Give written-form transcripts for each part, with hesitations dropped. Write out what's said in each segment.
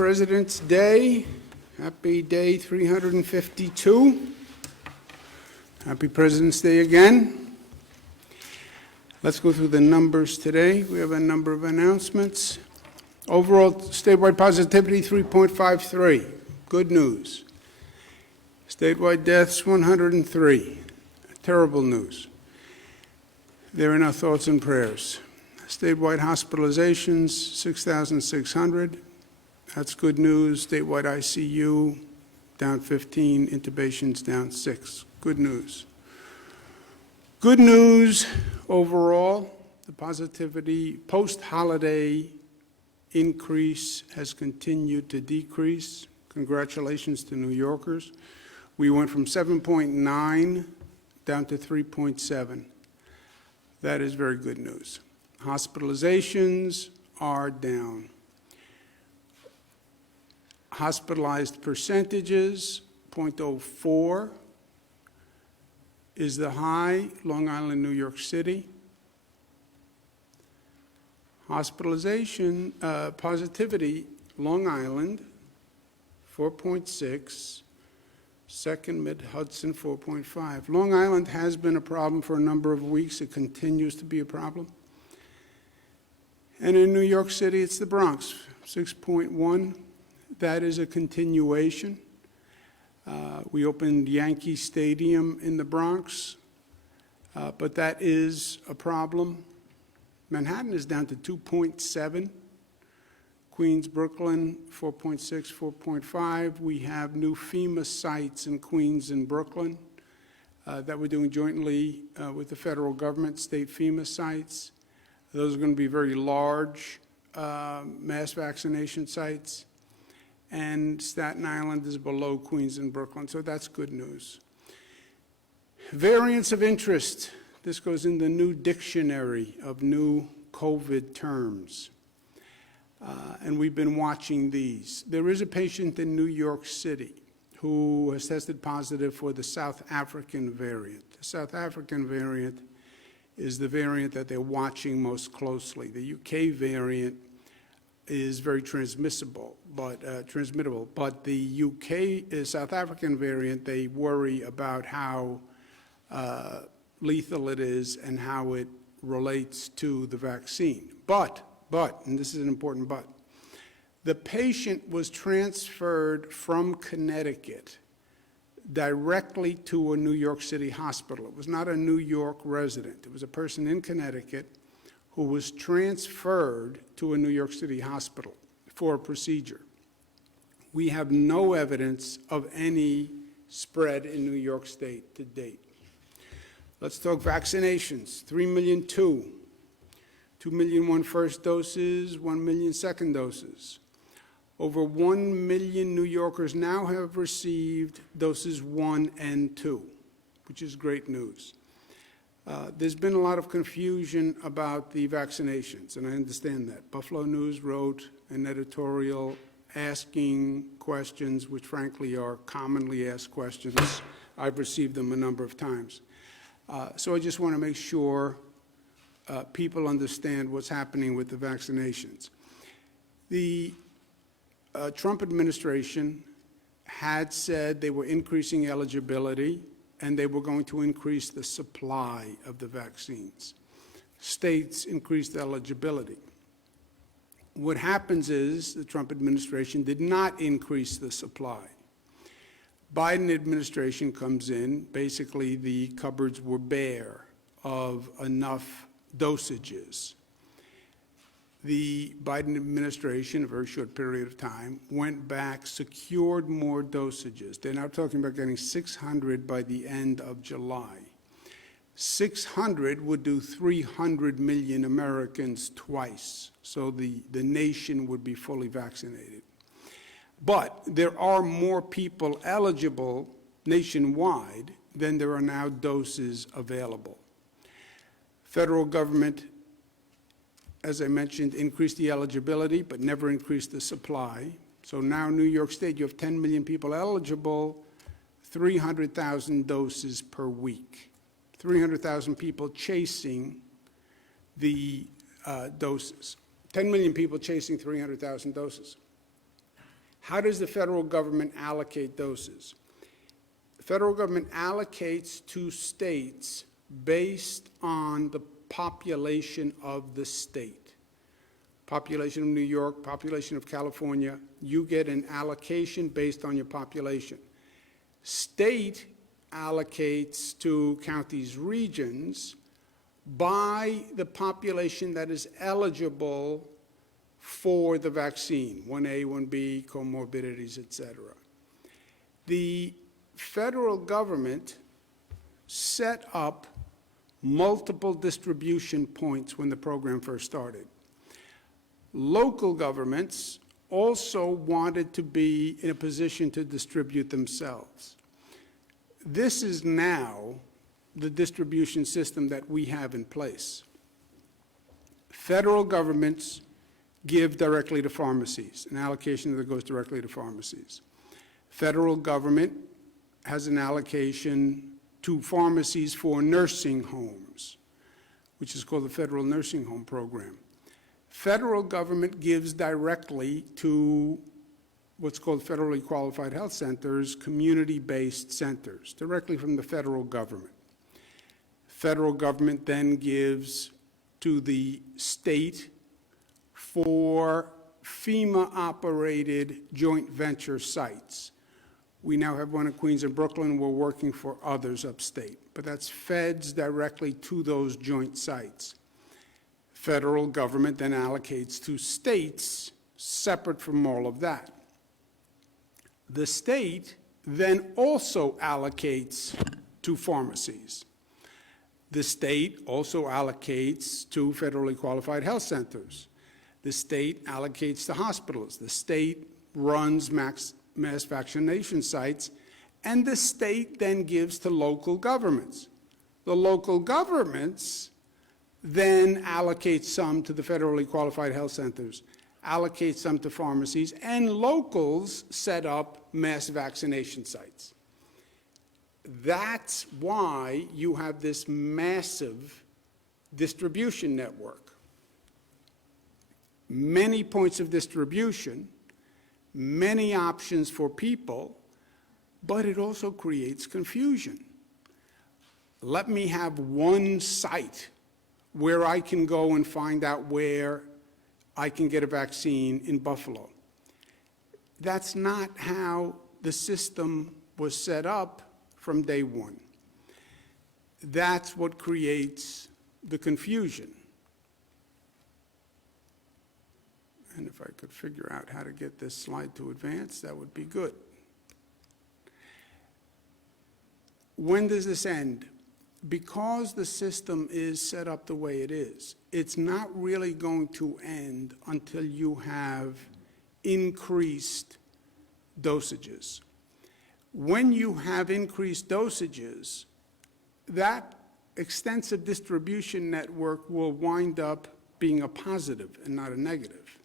President's Day. Happy day 352. Happy President's Day again. Let's go through the numbers today. We have a number of announcements. Overall statewide positivity 3.53. Good news. Statewide deaths 103. Terrible news. They're in our thoughts and prayers. Statewide hospitalizations 6,600. That's good news. Statewide ICU down 15. Intubations down 6. Good news. Good news overall. The positivity post-holiday increase has continued to decrease. Congratulations to New Yorkers. We went from 7.9 down to 3.7. That is very good news. Hospitalizations are down. Hospitalized percentages, 0.04 is the high, Long Island, New York City. Hospitalization, positivity, Long Island, 4.6, second Mid-Hudson, 4.5. Long Island has been a problem for a number of weeks. It continues to be a problem. And in New York City, it's the Bronx, 6.1. That is a continuation. We opened Yankee Stadium in the Bronx, but that is a problem. Manhattan is down to 2.7. Queens, Brooklyn, 4.6, 4.5. We have new FEMA sites in Queens and Brooklyn that we're doing jointly with the federal government, state FEMA sites. Those are going to be very large mass vaccination sites. And Staten Island is below Queens and Brooklyn, so that's good news. Variants of interest. This goes in the new dictionary of new COVID terms. And we've been watching these. There is a patient in New York City who has tested positive for the South African variant. The South African variant is the variant that they're watching most closely. The UK variant is very transmissible, but the UK, South African variant, they worry about how lethal it is and how it relates to the vaccine. But, and this is an important but, the patient was transferred from Connecticut directly to a New York City hospital. It was not a New York resident. It was a person in Connecticut who was transferred to a New York City hospital for a procedure. We have no evidence of any spread in New York State to date. Let's talk vaccinations. 3,000,002. 2,000,001 first doses, 1,000,000 second doses. Over 1 million New Yorkers now have received doses 1 and 2, which is great news. There's been a lot of confusion about the vaccinations, and I understand that. Buffalo News wrote an editorial asking questions, which frankly are commonly asked questions. I've received them a number of times. So I just want to make sure people understand what's happening with the vaccinations. The Trump administration had said they were increasing eligibility and they were going to increase the supply of the vaccines. States increased eligibility. What happens is the Trump administration did not increase the supply. Biden administration comes in, basically the cupboards were bare of enough dosages. The Biden administration, a very short period of time, went back, secured more dosages. They're now talking about getting 600 by the end of July. 600 would do 300 million Americans twice, so the nation would be fully vaccinated. But there are more people eligible nationwide than there are now doses available. Federal government, as I mentioned, increased the eligibility, but never increased the supply. So now New York State, you have 10 million people eligible, 300,000 doses per week. 300,000 people chasing the doses. 10 million people chasing 300,000 doses. How does the federal government allocate doses? The federal government allocates to states based on the population of the state. Population of New York, population of California, you get an allocation based on your population. State allocates to counties, regions, by the population that is eligible for the vaccine, 1A, 1B, comorbidities, etc. The federal government set up multiple distribution points when the program first started. Local governments also wanted to be in a position to distribute themselves. This is now the distribution system that we have in place. Federal governments give directly to pharmacies, an allocation that goes directly to pharmacies. Federal government has an allocation to pharmacies for nursing homes, which is called the Federal Nursing Home Program. Federal government gives directly to what's called federally qualified health centers, community-based centers, directly from the federal government. Federal government then gives to the state for FEMA-operated joint venture sites. We now have one in Queens and Brooklyn. We're working for others upstate. But that's feds directly to those joint sites. Federal government then allocates to states separate from all of that. The state then also allocates to pharmacies. The state also allocates to federally qualified health centers. The state allocates to hospitals. The state runs mass vaccination sites, and the state then gives to local governments. The local governments then allocate some to the federally qualified health centers, allocate some to pharmacies, and locals set up mass vaccination sites. That's why you have this massive distribution network. Many points of distribution, many options for people, but it also creates confusion. Let me have one site where I can go and find out where I can get a vaccine in Buffalo. That's not how the system was set up from day one. That's what creates the confusion. And if I could figure out how to get this slide to advance, that would be good. When does this end? Because the system is set up the way it is, it's not really going to end until you have increased dosages. When you have increased dosages, that extensive distribution network will wind up being a positive and not a negative.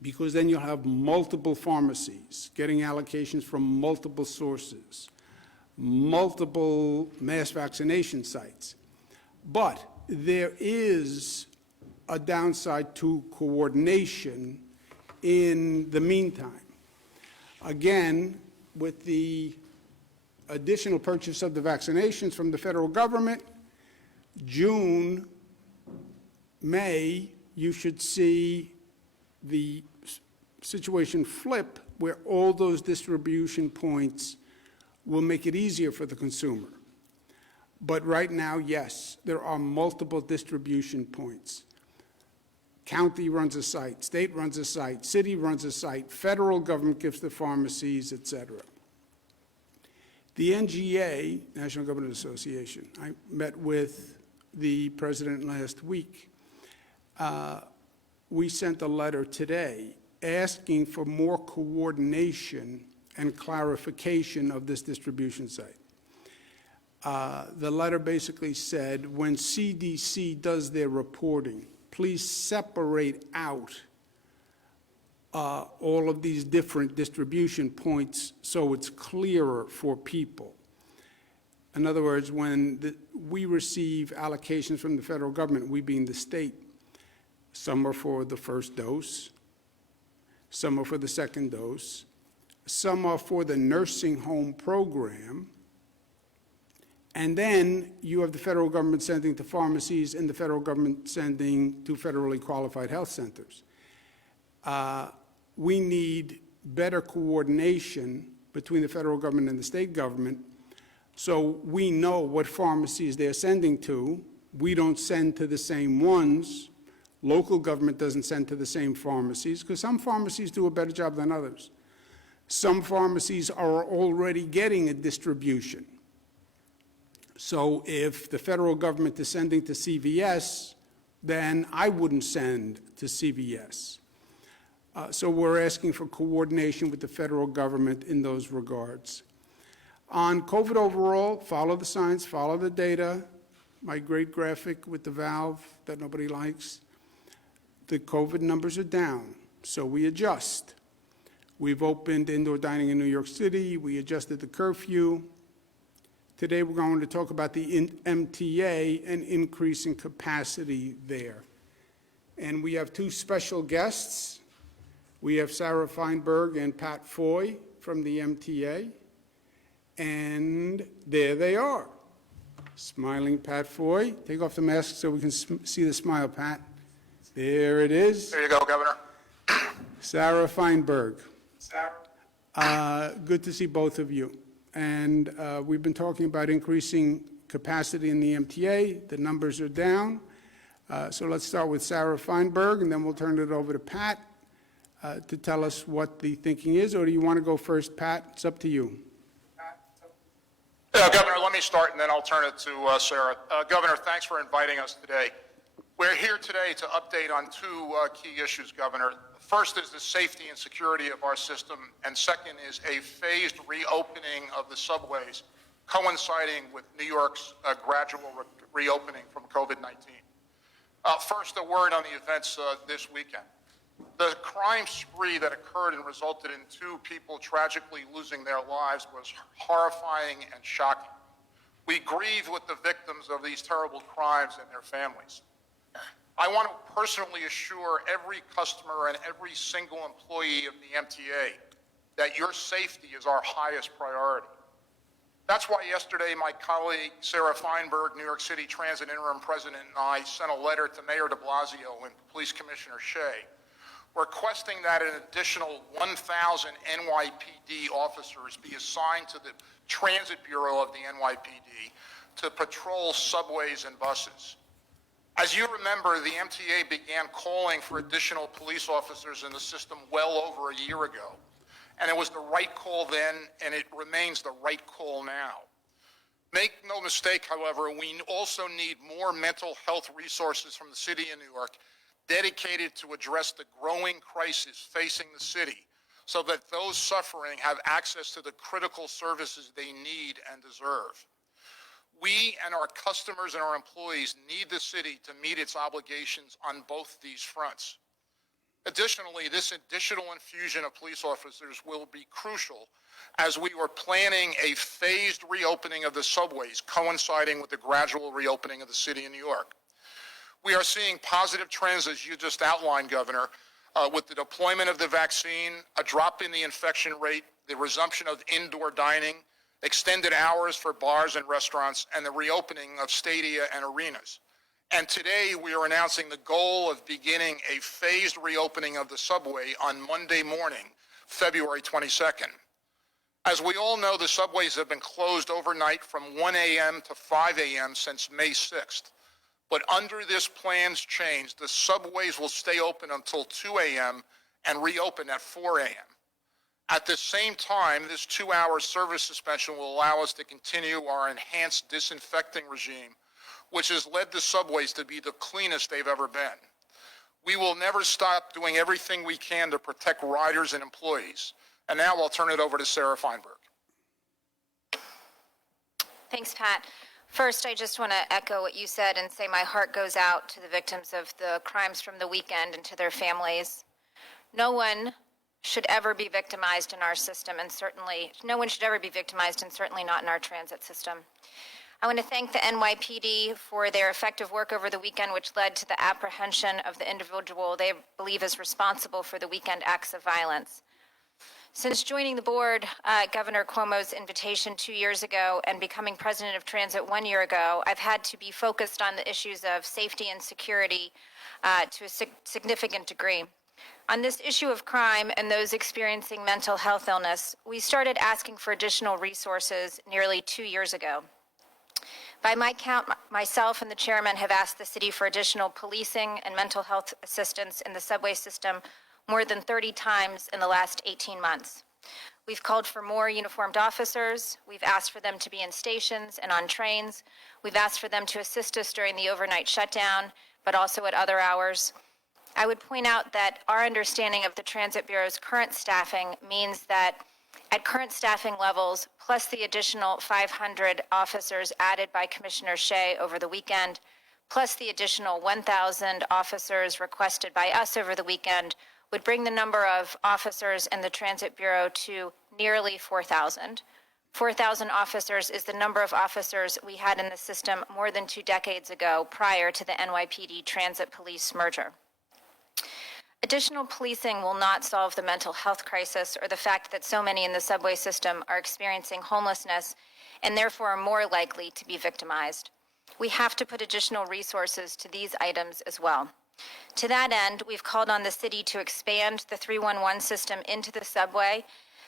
Because then you'll have multiple pharmacies getting allocations from multiple sources, multiple mass vaccination sites. But there is a downside to coordination in the meantime. Again, with the additional purchase of the vaccinations from the federal government, June, May, you should see the situation flip where all those distribution points will make it easier for the consumer. But right now, yes, there are multiple distribution points. County runs a site, state runs a site, city runs a site, federal government gives to pharmacies, et cetera. The NGA, National Government Association, I met with the president last week. We sent a letter today asking for more coordination and clarification of this distribution site. The letter basically said, when CDC does their reporting, please separate out all of these different distribution points so it's clearer for people. In other words, when we receive allocations from the federal government, we being the state, some are for the first dose, some are for the second dose, some are for the nursing home program, and then you have the federal government sending to pharmacies and the federal government sending to federally qualified health centers. We need better coordination between the federal government and the state government, so we know what pharmacies they're sending to. We don't send to the same ones. Local government doesn't send to the same pharmacies, because some pharmacies do a better job than others. Some pharmacies are already getting a distribution. So if the federal government is sending to CVS, then I wouldn't send to CVS. So we're asking for coordination with the federal government in those regards. On COVID overall, follow the science, follow the data. My great graphic with the valve that nobody likes. The COVID numbers are down, so we adjust. We've opened indoor dining in New York City. We adjusted the curfew. Today we're going to talk about the MTA and increasing capacity there. And we have two special guests. We have Sarah Feinberg and Pat Foy from the MTA. And there they are. Smiling Pat Foy. Take off the mask so we can see the smile, Pat. There it is. There you go, Governor. Sarah Feinberg. Good to see both of you. And we've been talking about increasing capacity in the MTA. The numbers are down. So let's start with Sarah Feinberg, and then we'll turn it over to Pat to tell us what the thinking is. Or do you want to go first, Pat? It's up to you. Governor, let me start, and then I'll turn it to Sarah. Governor, thanks for inviting us today. We're here today to update on two key issues, Governor. First is the safety and security of our system, and second is a phased reopening of the subways, coinciding with New York's gradual reopening from COVID-19. First, a word on the events this weekend. The crime spree that occurred and resulted in two people tragically losing their lives was horrifying and shocking. We grieve with the victims of these terrible crimes and their families. I want to personally assure every customer and every single employee of the MTA that your safety is our highest priority. That's why yesterday my colleague Sarah Feinberg, New York City Transit Interim President, and I sent a letter to Mayor de Blasio and Police Commissioner Shea requesting that an additional 1,000 NYPD officers be assigned to the Transit Bureau of the NYPD to patrol subways and buses. As you remember, the MTA began calling for additional police officers in the system well over a year ago. And it was the right call then, and it remains the right call now. Make no mistake, however, we also need more mental health resources from the city of New York dedicated to address the growing crisis facing the city so that those suffering have access to the critical services they need and deserve. We and our customers and our employees need the city to meet its obligations on both these fronts. Additionally, this additional infusion of police officers will be crucial as we were planning a phased reopening of the subways coinciding with the gradual reopening of the city of New York. We are seeing positive trends, as you just outlined, Governor, with the deployment of the vaccine, a drop in the infection rate, the resumption of indoor dining, extended hours for bars and restaurants, and the reopening of stadia and arenas. And today we are announcing the goal of beginning a phased reopening of the subway on Monday morning, February 22nd. As we all know, the subways have been closed overnight from 1 a.m. to 5 a.m. since May 6th. But under this plan's change, the subways will stay open until 2 a.m. and reopen at 4 a.m. At the same time, this 2-hour service suspension will allow us to continue our enhanced disinfecting regime, which has led the subways to be the cleanest they've ever been. We will never stop doing everything we can to protect riders and employees. And now I'll turn it over to Sarah Feinberg. Thanks, Pat. First, I just want to echo what you said and say my heart goes out to the victims of the crimes from the weekend and to their families. No one should ever be victimized in our system, and certainly no one should ever be victimized, and certainly not in our transit system. I want to thank the NYPD for their effective work over the weekend, which led to the apprehension of the individual they believe is responsible for the weekend acts of violence. Since joining the board, Governor Cuomo's invitation 2 years ago and becoming president of Transit 1 year ago, I've had to be focused on the issues of safety and security to a significant degree. On this issue of crime and those experiencing mental health illness, we started asking for additional resources nearly 2 years ago. By my count, myself and the chairman have asked the city for additional policing and mental health assistance in the subway system more than 30 times in the last 18 months. We've called for more uniformed officers. We've asked for them to be in stations and on trains. We've asked for them to assist us during the overnight shutdown, but also at other hours. I would point out that our understanding of the Transit Bureau's current staffing means that at current staffing levels, plus the additional 500 officers added by Commissioner Shea over the weekend, plus the additional 1,000 officers requested by us over the weekend, would bring the number of officers in the Transit Bureau to nearly 4,000. 4,000 officers is the number of officers we had in the system more than 2 decades ago prior to the NYPD Transit Police merger. Additional policing will not solve the mental health crisis or the fact that so many in the subway system are experiencing homelessness and therefore are more likely to be victimized. We have to put additional resources to these items as well. To that end, we've called on the city to expand the 311 system into the subway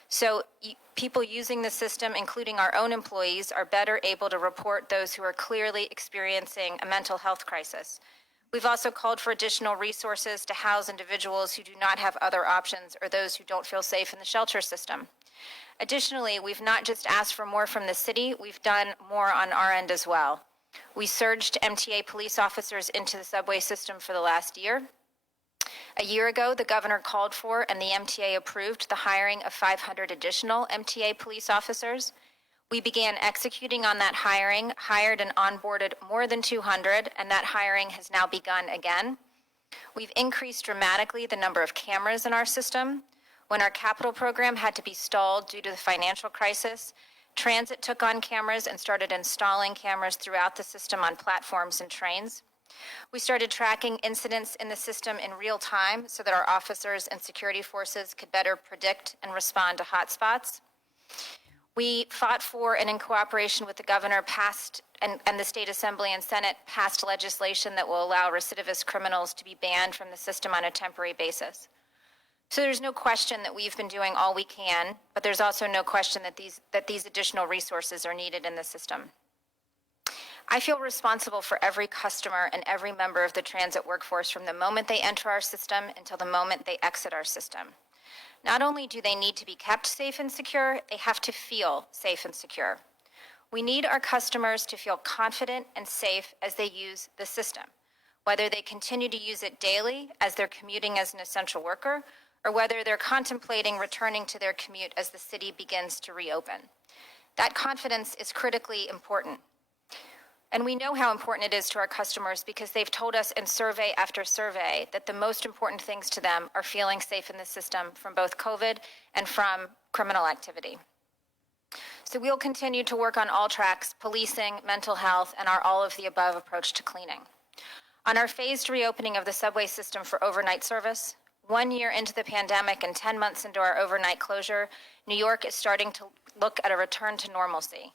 so people using the system, including our own employees, are better able to report those who are clearly experiencing a mental health crisis. We've also called for additional resources to house individuals who do not have other options or those who don't feel safe in the shelter system. Additionally, we've not just asked for more from the city, we've done more on our end as well. We surged MTA police officers into the subway system for the last year. A year ago, the governor called for and the MTA approved the hiring of 500 additional MTA police officers. We began executing on that hiring, hired and onboarded more than 200, and that hiring has now begun again. We've increased dramatically the number of cameras in our system. When our capital program had to be stalled due to the financial crisis, Transit took on cameras and started installing cameras throughout the system on platforms and trains. We started tracking incidents in the system in real time so that our officers and security forces could better predict and respond to hotspots. We fought for and in cooperation with the governor passed and the state assembly and senate passed legislation that will allow recidivist criminals to be banned from the system on a temporary basis. So there's no question that we've been doing all we can, but there's also no question that these additional resources are needed in the system. I feel responsible for every customer and every member of the transit workforce from the moment they enter our system until the moment they exit our system. Not only do they need to be kept safe and secure, they have to feel safe and secure. We need our customers to feel confident and safe as they use the system, whether they continue to use it daily as they're commuting as an essential worker, or whether they're contemplating returning to their commute as the city begins to reopen. That confidence is critically important. And we know how important it is to our customers because they've told us in survey after survey that the most important things to them are feeling safe in the system from both COVID and from criminal activity. So we'll continue to work on all tracks, policing, mental health, and our all-of-the-above approach to cleaning. On our phased reopening of the subway system for overnight service, 1 year into the pandemic and 10 months into our overnight closure, New York is starting to look at a return to normalcy.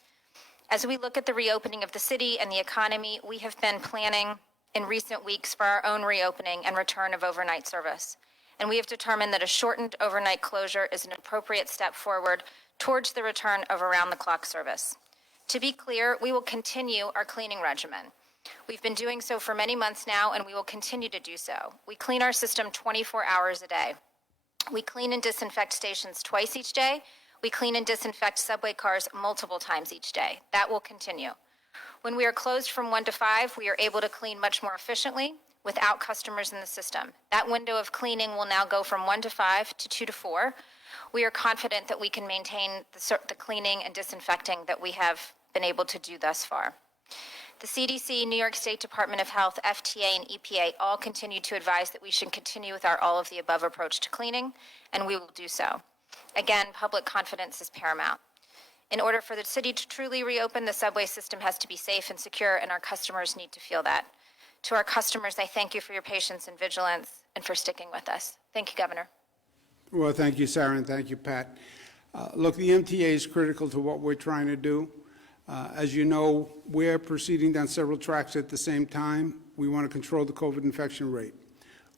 As we look at the reopening of the city and the economy, we have been planning in recent weeks for our own reopening and return of overnight service. And we have determined that a shortened overnight closure is an appropriate step forward towards the return of around-the-clock service. To be clear, we will continue our cleaning regimen. We've been doing so for many months now, and we will continue to do so. We clean our system 24 hours a day. We clean and disinfect stations twice each day. We clean and disinfect subway cars multiple times each day. That will continue. When we are closed from 1 to 5, we are able to clean much more efficiently without customers in the system. That window of cleaning will now go from 1 to 5 to 2 to 4. We are confident that we can maintain the cleaning and disinfecting that we have been able to do thus far. The CDC, New York State Department of Health, FTA, and EPA all continue to advise that we should continue with our all-of-the-above approach to cleaning, and we will do so. Again, public confidence is paramount. In order for the city to truly reopen, the subway system has to be safe and secure, and our customers need to feel that. To our customers, I thank you for your patience and vigilance and for sticking with us. Thank you, Governor. Well, thank you, Sarah, and thank you, Pat. Look, the MTA is critical to what we're trying to do. As you know, we're proceeding down several tracks at the same time. We want to control the COVID infection rate.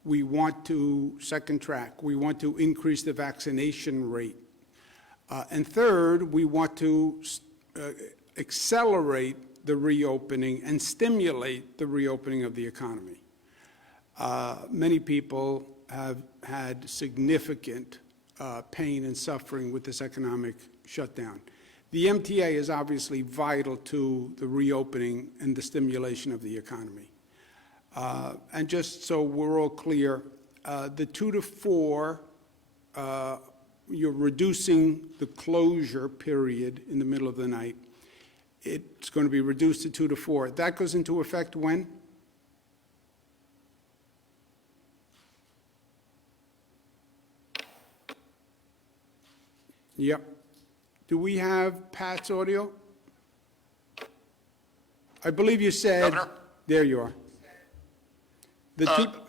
We want to, second track, we want to increase the vaccination rate. And third, we want to accelerate the reopening and stimulate the reopening of the economy. Many people have had significant pain and suffering with this economic shutdown. The MTA is obviously vital to the reopening and the stimulation of the economy. And just so we're all clear, the 2 to 4, you're reducing the closure period in the middle of the night. It's going to be reduced to 2 to 4. That goes into effect when? Yep. Do we have Pat's audio? I believe you said. Governor? There you are.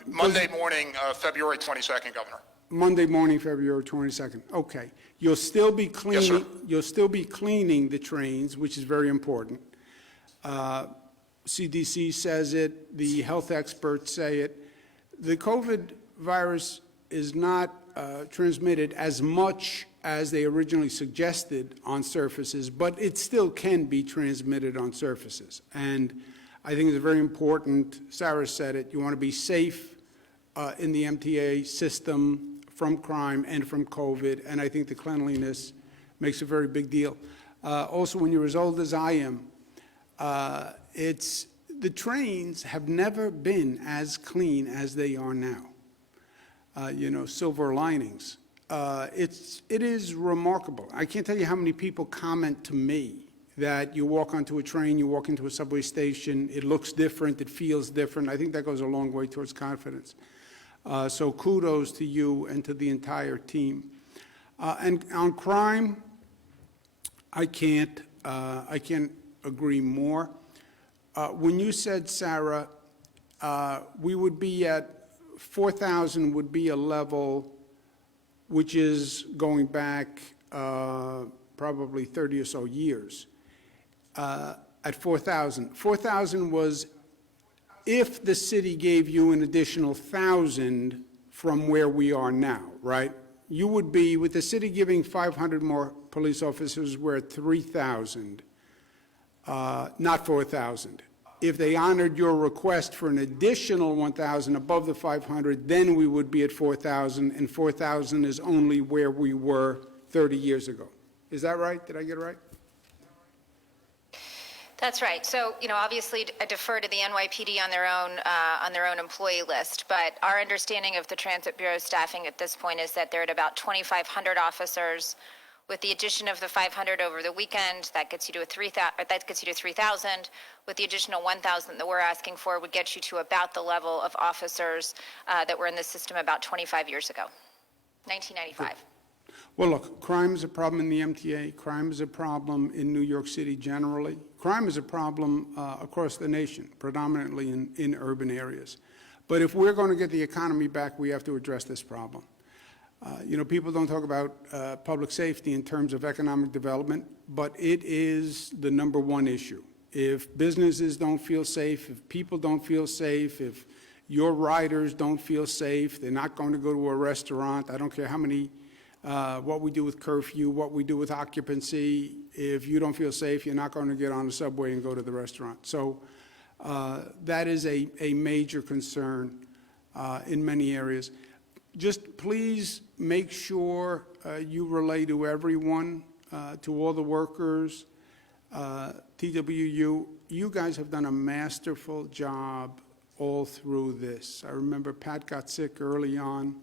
Monday morning, February 22nd, Governor. Monday morning, February 22nd. Okay. You'll still be cleaning. Yes, sir. You'll still be cleaning the trains, which is very important. CDC says it. The health experts say it. The COVID virus is not transmitted as much as they originally suggested on surfaces, but it still can be transmitted on surfaces. And I think it's very important, Sarah said it, you want to be safe in the MTA system from crime and from COVID, and I think the cleanliness makes a very big deal. Also, when you're as old as I am, the trains have never been as clean as they are now. Silver linings. It is remarkable. I can't tell you how many people comment to me that you walk onto a train, you walk into a subway station, it looks different, it feels different. I think that goes a long way towards confidence. So kudos to you and to the entire team. And on crime, I can't agree more. When you said, Sarah, we would be at 4,000 would be a level which is going back probably 30 or so years. At 4,000. 4,000 was if the city gave you an additional 1,000 from where we are now, right? You would be, with the city giving 500 more police officers, we're at 3,000, not 4,000. If they honored your request for an additional 1,000 above the 500, then we would be at 4,000, and 4,000 is only where we were 30 years ago. Is that right? Did I get it right? That's right. So, obviously, I defer to the NYPD on their own employee list. But our understanding of the Transit Bureau staffing at this point is that they're at about 2,500 officers. With the addition of the 500 over the weekend, that gets you to 3,000. With the additional 1,000 that we're asking for, would get you to about the level of officers that were in the system about 25 years ago, 1995. Well, look, crime is a problem in the MTA. Crime is a problem in New York City generally. Crime is a problem across the nation, predominantly in urban areas. But if we're going to get the economy back, we have to address this problem. People don't talk about public safety in terms of economic development, but it is the #1 issue. If businesses don't feel safe, if people don't feel safe, if your riders don't feel safe, they're not going to go to a restaurant. I don't care how many, what we do with curfew, what we do with occupancy. If you don't feel safe, you're not going to get on the subway and go to the restaurant. So that is a major concern in many areas. Just please make sure you relay to everyone, to all the workers, TWU. You guys have done a masterful job all through this. I remember Pat got sick early on,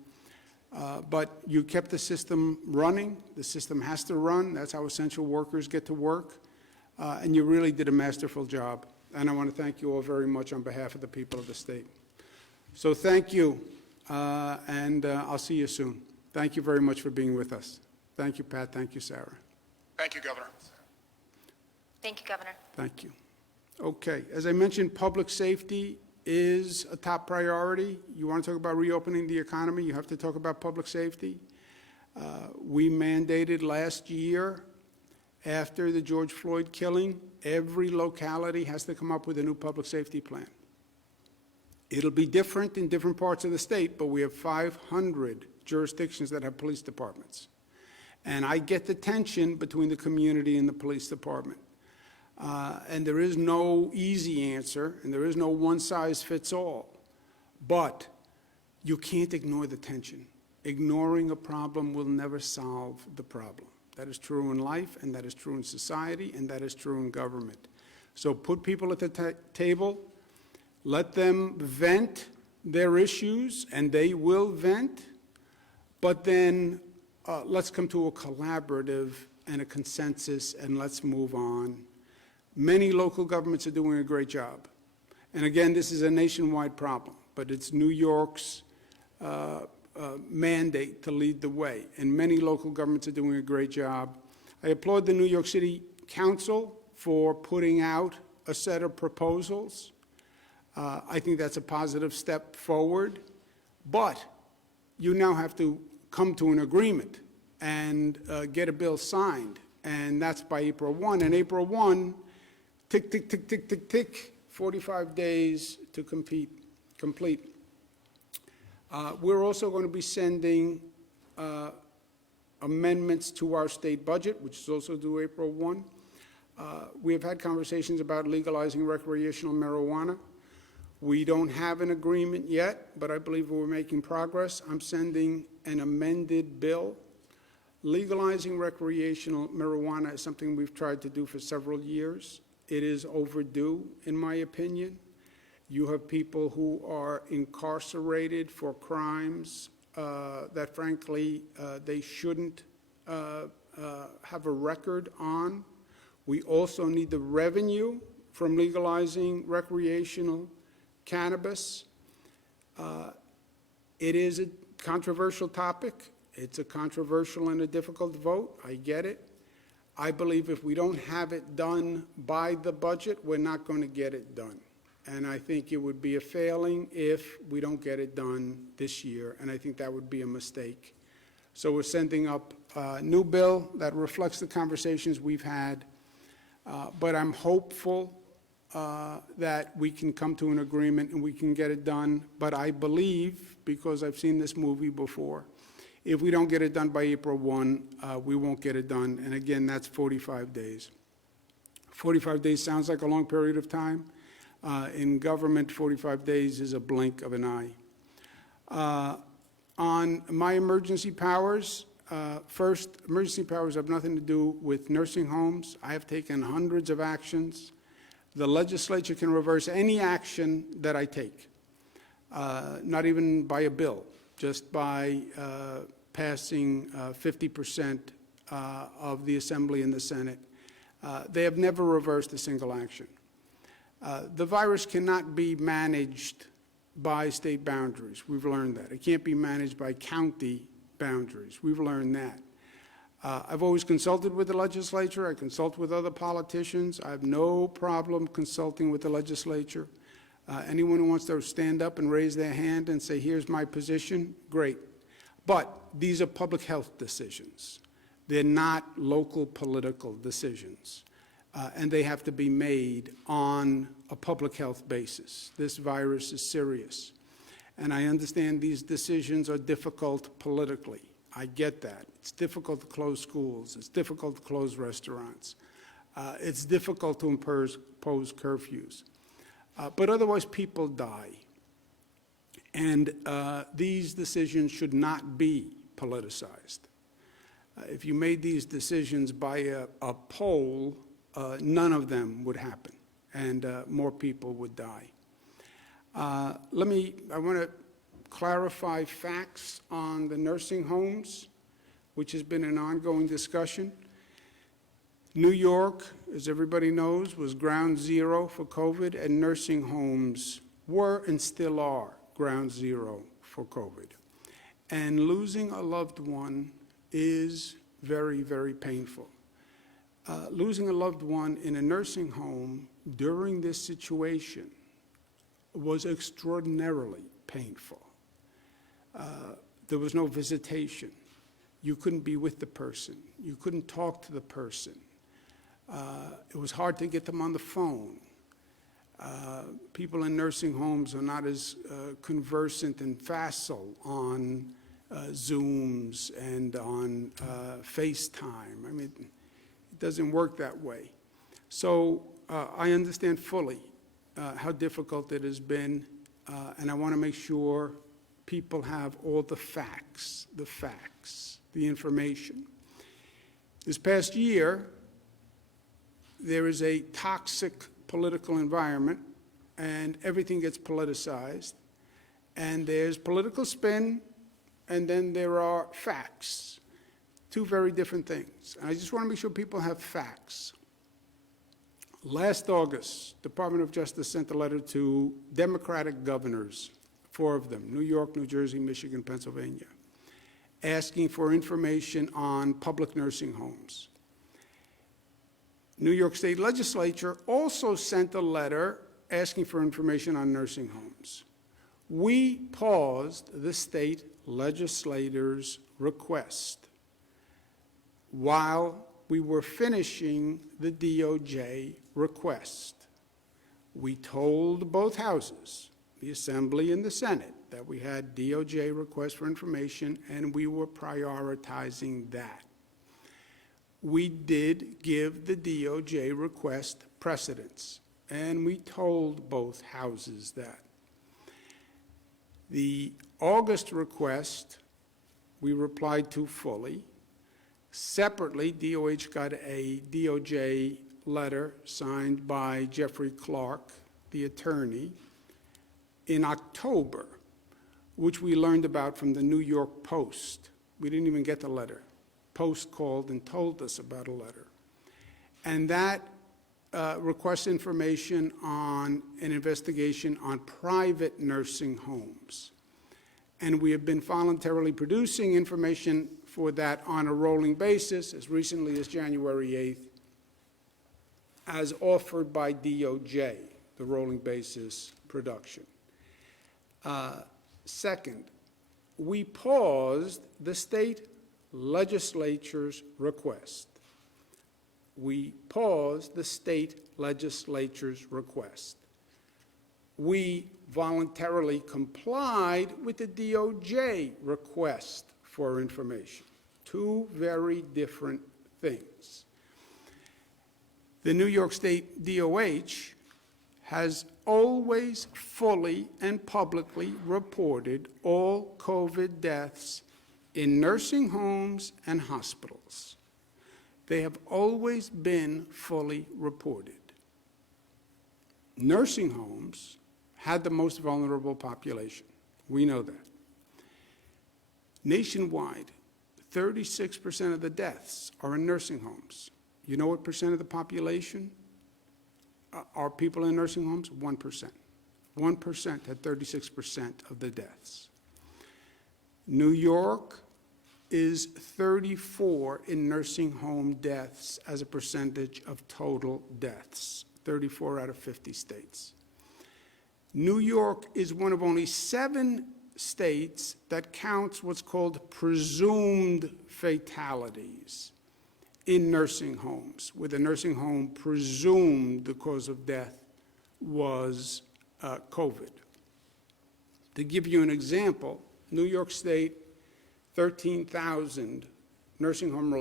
but you kept the system running. The system has to run. That's how essential workers get to work. And you really did a masterful job. And I want to thank you all very much on behalf of the people of the state. So thank you. And I'll see you soon. Thank you very much for being with us. Thank you, Pat. Thank you, Sarah. Thank you, Governor. Thank you, Governor. Thank you. Okay, as I mentioned, public safety is a top priority. You want to talk about reopening the economy, you have to talk about public safety. We mandated last year, after the George Floyd killing, every locality has to come up with a new public safety plan. It'll be different in different parts of the state, but we have 500 jurisdictions that have police departments. And I get the tension between the community and the police department. And there is no easy answer, and there is no one-size-fits-all. But you can't ignore the tension. Ignoring a problem will never solve the problem. That is true in life, and that is true in society, and that is true in government. So put people at the table, let them vent their issues, and they will vent, but then let's come to a collaborative and a consensus, and let's move on. Many local governments are doing a great job. And again, this is a nationwide problem, but it's New York's mandate to lead the way. And many local governments are doing a great job. I applaud the New York City Council for putting out a set of proposals. I think that's a positive step forward. But you now have to come to an agreement and get a bill signed. And that's by April 1. And April 1, tick, tick, tick, tick, tick, tick, 45 days to complete. We're also going to be sending amendments to our state budget, which is also due April 1. We have had conversations about legalizing recreational marijuana. We don't have an agreement yet, but I believe we're making progress. I'm sending an amended bill. Legalizing recreational marijuana is something we've tried to do for several years. It is overdue, in my opinion. You have people who are incarcerated for crimes that, frankly, they shouldn't have a record on. We also need the revenue from legalizing recreational cannabis. It is a controversial topic. It's a controversial and a difficult vote. I get it. I believe if we don't have it done by the budget, we're not going to get it done. And I think it would be a failing if we don't get it done this year, and I think that would be a mistake. So we're sending up a new bill that reflects the conversations we've had, but I'm hopeful that we can come to an agreement and we can get it done. But I believe, because I've seen this movie before, if we don't get it done by April 1, we won't get it done. And again, that's 45 days. 45 days sounds like a long period of time. In government, 45 days is a blink of an eye. On my emergency powers, first, emergency powers have nothing to do with nursing homes. I have taken hundreds of actions. The legislature can reverse any action that I take, not even by a bill, just by passing 50% of the Assembly and the Senate. They have never reversed a single action. The virus cannot be managed by state boundaries. We've learned that. It can't be managed by county boundaries. We've learned that. I've always consulted with the legislature. I consult with other politicians. I have no problem consulting with the legislature. Anyone who wants to stand up and raise their hand and say, here's my position, great. But these are public health decisions. They're not local political decisions. And they have to be made on a public health basis. This virus is serious. And I understand these decisions are difficult politically. I get that. It's difficult to close schools. It's difficult to close restaurants. It's difficult to impose curfews. But otherwise, people die. And these decisions should not be politicized. If you made these decisions by a poll, none of them would happen, and more people would die. I want to clarify facts on the nursing homes, which has been an ongoing discussion. New York, as everybody knows, was ground zero for COVID, and nursing homes were and still are ground zero for COVID. And losing a loved one is very, very painful. Losing a loved one in a nursing home during this situation was extraordinarily painful. There was no visitation. You couldn't be with the person. You couldn't talk to the person. It was hard to get them on the phone. People in nursing homes are not as conversant and facile on Zooms and on FaceTime. I mean, it doesn't work that way. So I understand fully how difficult it has been, and I want to make sure people have all the facts, the information. This past year, there is a toxic political environment, and everything gets politicized, and there's political spin, and then there are facts. Two very different things. And I just want to make sure people have facts. Last August, Department of Justice sent a letter to Democratic governors, 4 of them, New York, New Jersey, Michigan, Pennsylvania, asking for information on public nursing homes. New York State Legislature also sent a letter asking for information on nursing homes. We paused the state legislators' request while we were finishing the DOJ request. We told both houses, the Assembly and the Senate, that we had DOJ requests for information and we were prioritizing that. We did give the DOJ request precedence, and we told both houses that. The August request we replied to fully. Separately, DOH got a DOJ letter signed by Jeffrey Clark, the attorney, in October, which we learned about from the New York Post. We didn't even get the letter. Post called and told us about a letter. And that requests information on an investigation on private nursing homes. And we have been voluntarily producing information for that on a rolling basis as recently as January 8th, as offered by DOJ, the rolling basis production. Second, we paused the state legislature's request. We paused the state legislature's request. We voluntarily complied with the DOJ request for information. Two very different things. The New York State DOH has always fully and publicly reported all COVID deaths in nursing homes and hospitals. They have always been fully reported. Nursing homes had the most vulnerable population. We know that. Nationwide, 36% of the deaths are in nursing homes. You know what percent of the population are people in nursing homes? 1%. 1% had 36% of the deaths. New York is 34 in nursing home deaths as a percentage of total deaths, 34 out of 50 states. New York is one of only 7 states that counts what's called presumed fatalities in nursing homes, where the nursing home presumed the cause of death was COVID. To give you an example, New York State, 13,000 nursing home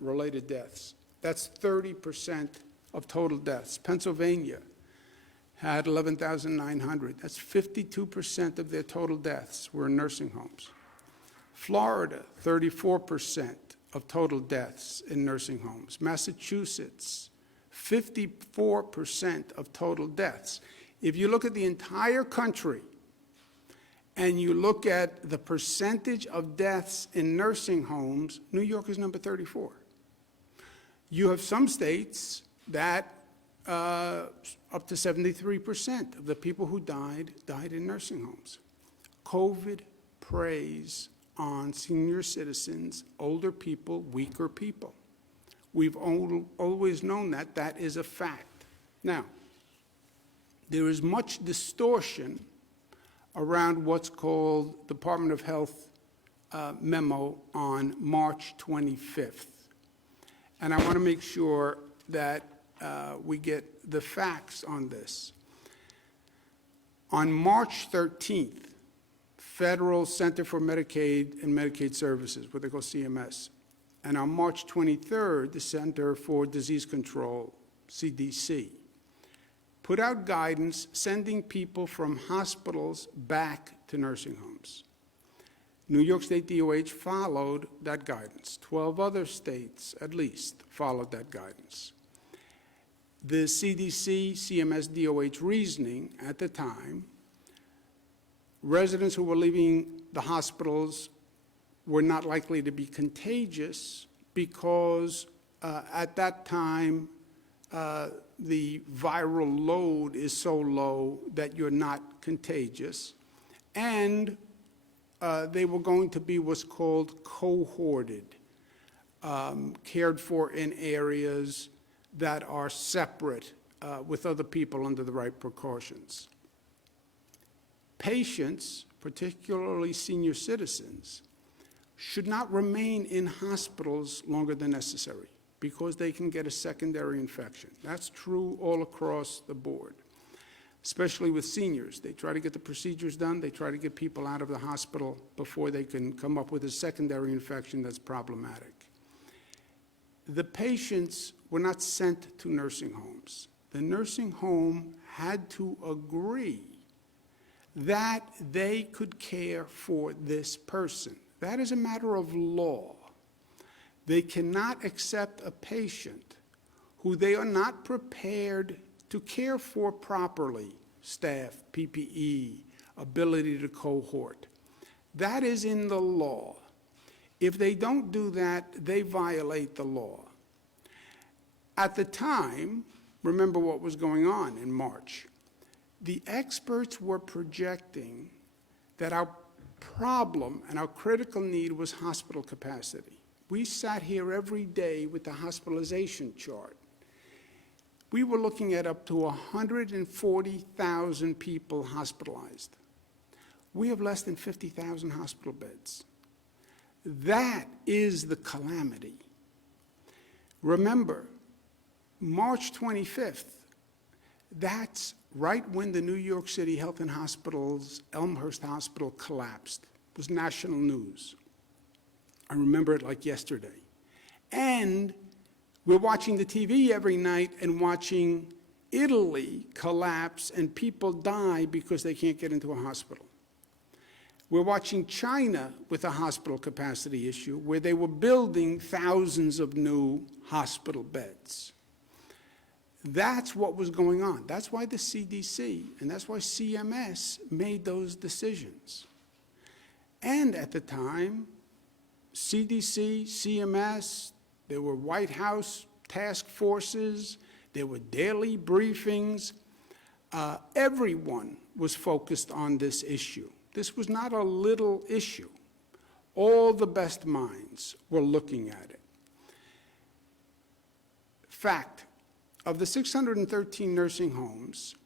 related deaths. That's 30% of total deaths. Pennsylvania had 11,900. That's 52% of their total deaths were in nursing homes. Florida, 34% of total deaths in nursing homes. Massachusetts, 54% of total deaths. If you look at the entire country and you look at the percentage of deaths in nursing homes, New York is number 34. You have some states that up to 73% of the people who died in nursing homes. COVID preys on senior citizens, older people, weaker people. We've always known that. That is a fact. Now, there is much distortion around what's called Department of Health memo on March 25th. And I want to make sure that we get the facts on this. On March 13th, Federal Center for Medicaid and Medicaid Services, what they call CMS, and on March 23rd, the Center for Disease Control, CDC, put out guidance sending people from hospitals back to nursing homes. New York State DOH followed that guidance. 12 other states, at least, followed that guidance. The CDC, CMS, DOH reasoning at the time, residents who were leaving the hospitals were not likely to be contagious because at that time, the viral load is so low that you're not contagious. And they were going to be what's called cohorted, cared for in areas that are separate with other people under the right precautions. Patients, particularly senior citizens, should not remain in hospitals longer than necessary because they can get a secondary infection. That's true all across the board, especially with seniors. They try to get the procedures done. They try to get people out of the hospital before they can come up with a secondary infection that's problematic. The patients were not sent to nursing homes. The nursing home had to agree that they could care for this person. That is a matter of law. They cannot accept a patient who they are not prepared to care for properly, staff, PPE, ability to cohort. That is in the law. If they don't do that, they violate the law. At the time, remember what was going on in March. The experts were projecting that our problem and our critical need was hospital capacity. We sat here every day with the hospitalization chart. We were looking at up to 140,000 people hospitalized. We have less than 50,000 hospital beds. That is the calamity. Remember, March 25th, that's right when the New York City Health and Hospitals Elmhurst Hospital collapsed. It was national news. I remember it like yesterday. And we're watching the TV every night and watching Italy collapse and people die because they can't get into a hospital. We're watching China with a hospital capacity issue where they were building thousands of new hospital beds. That's what was going on. That's why the CDC and that's why CMS made those decisions. And at the time, CDC, CMS, there were White House task forces, there were daily briefings. Everyone was focused on this issue. This was not a little issue. All the best minds were looking at it. Fact, of the 613 nursing homes,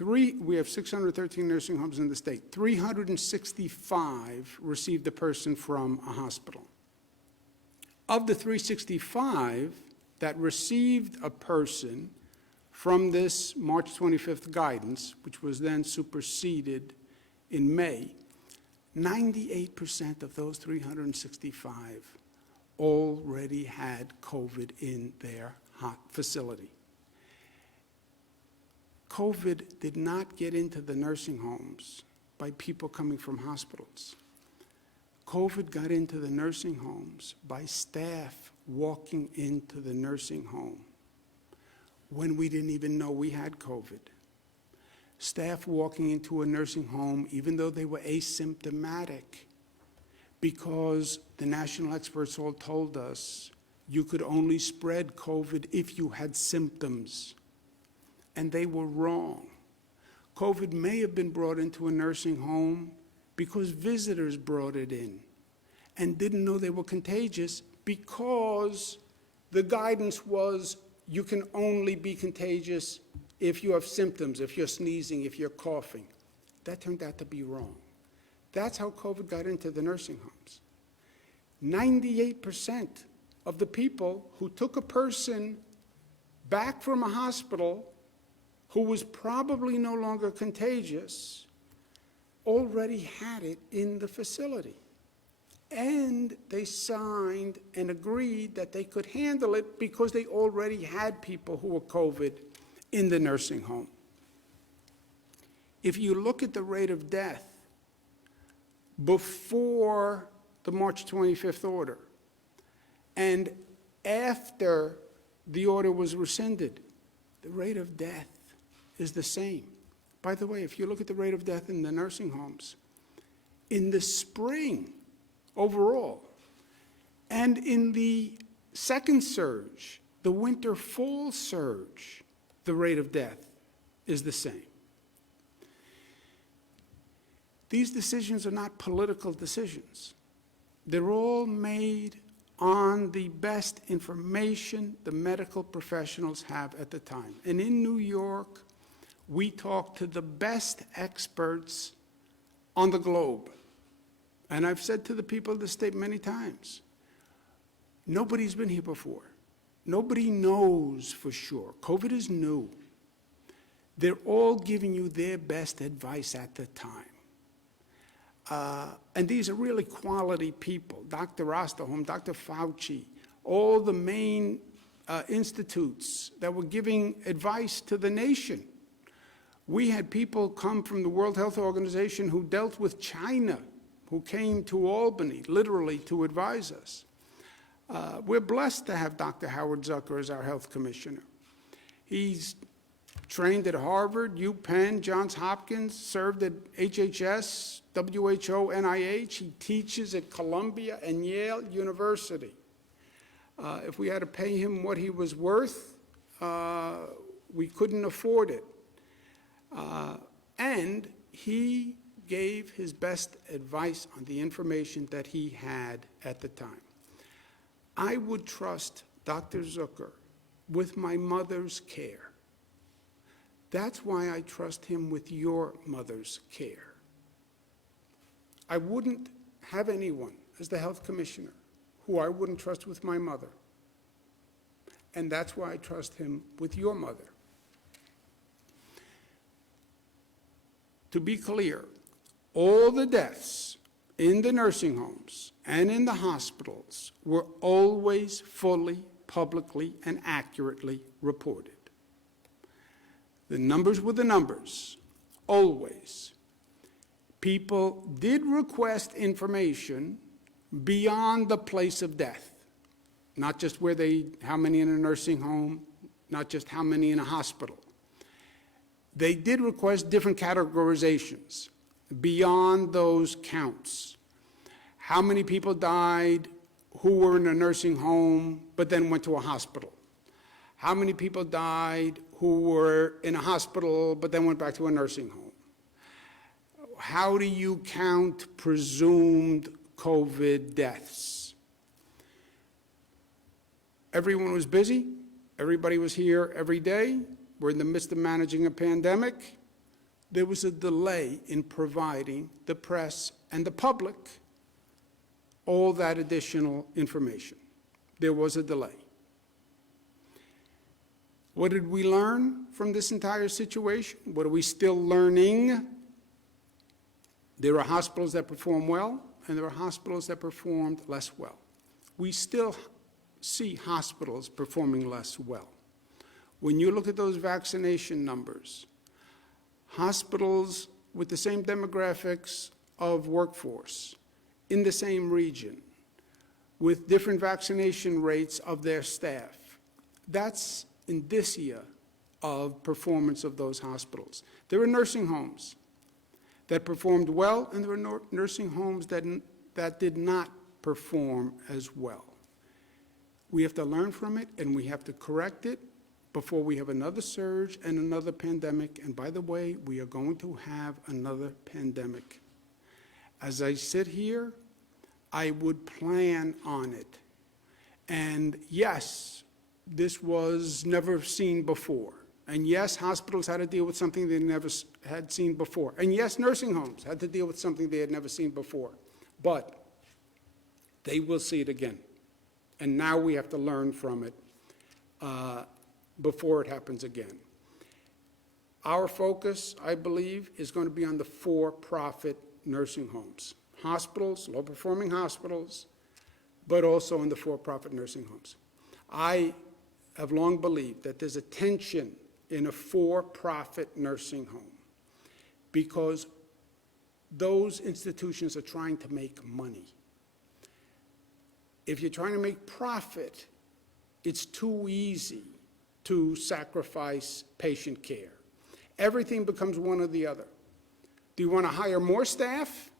we have 613 nursing homes in the state. 365 received a person from a hospital. Of the 365 that received a person from this March 25th guidance, which was then superseded in May, 98% of those 365 already had COVID in their facility. COVID did not get into the nursing homes by people coming from hospitals. COVID got into the nursing homes by staff walking into the nursing home when we didn't even know we had COVID. Staff walking into a nursing home even though they were asymptomatic because the national experts all told us you could only spread COVID if you had symptoms. And they were wrong. COVID may have been brought into a nursing home because visitors brought it in and didn't know they were contagious because the guidance was you can only be contagious if you have symptoms, if you're sneezing, if you're coughing. That turned out to be wrong. That's how COVID got into the nursing homes. 98% of the people who took a person back from a hospital who was probably no longer contagious already had it in the facility. And they signed and agreed that they could handle it because they already had people who were COVID in the nursing home. If you look at the rate of death before the March 25th order and after the order was rescinded, the rate of death is the same. By the way, if you look at the rate of death in the nursing homes, in the spring overall, and in the second surge, the winter-fall surge, the rate of death is the same. These decisions are not political decisions. They're all made on the best information the medical professionals have at the time. And in New York, we talk to the best experts on the globe. And I've said to the people of the state many times, nobody's been here before. Nobody knows for sure. COVID is new. They're all giving you their best advice at the time. And these are really quality people. Dr. Osterholm, Dr. Fauci, all the main institutes that were giving advice to the nation. We had people come from the World Health Organization who dealt with China, who came to Albany, literally, to advise us. We're blessed to have Dr. Howard Zucker as our health commissioner. He's trained at Harvard, UPenn, Johns Hopkins, served at HHS, WHO, NIH. He teaches at Columbia and Yale University. If we had to pay him what he was worth, we couldn't afford it. And he gave his best advice on the information that he had at the time. I would trust Dr. Zucker with my mother's care. That's why I trust him with your mother's care. I wouldn't have anyone as the health commissioner who I wouldn't trust with my mother. And that's why I trust him with your mother. To be clear, all the deaths in the nursing homes and in the hospitals were always fully, publicly, and accurately reported. The numbers were the numbers, always. People did request information beyond the place of death, not just how many in a nursing home, not just how many in a hospital. They did request different categorizations beyond those counts. How many people died who were in a nursing home but then went to a hospital? How many people died who were in a hospital but then went back to a nursing home? How do you count presumed COVID deaths? Everyone was busy. Everybody was here every day. We're in the midst of managing a pandemic. There was a delay in providing the press and the public all that additional information. There was a delay. What did we learn from this entire situation? What are we still learning? There are hospitals that perform well, and there are hospitals that performed less well. We still see hospitals performing less well. When you look at those vaccination numbers, hospitals with the same demographics of workforce, in the same region, with different vaccination rates of their staff, that's indicia of performance of those hospitals. There are nursing homes that performed well, and there are nursing homes that did not perform as well. We have to learn from it, and we have to correct it before we have another surge and another pandemic. And by the way, we are going to have another pandemic. As I sit here, I would plan on it. And yes, this was never seen before. And yes, hospitals had to deal with something they never had seen before. And yes, nursing homes had to deal with something they had never seen before. But they will see it again. And now we have to learn from it before it happens again. Our focus, I believe, is going to be on the for-profit nursing homes. Hospitals, low-performing hospitals, but also on the for-profit nursing homes. I have long believed that there's a tension in a for-profit nursing home because those institutions are trying to make money. If you're trying to make profit, it's too easy to sacrifice patient care. Everything becomes one or the other. Do you want to hire more staff,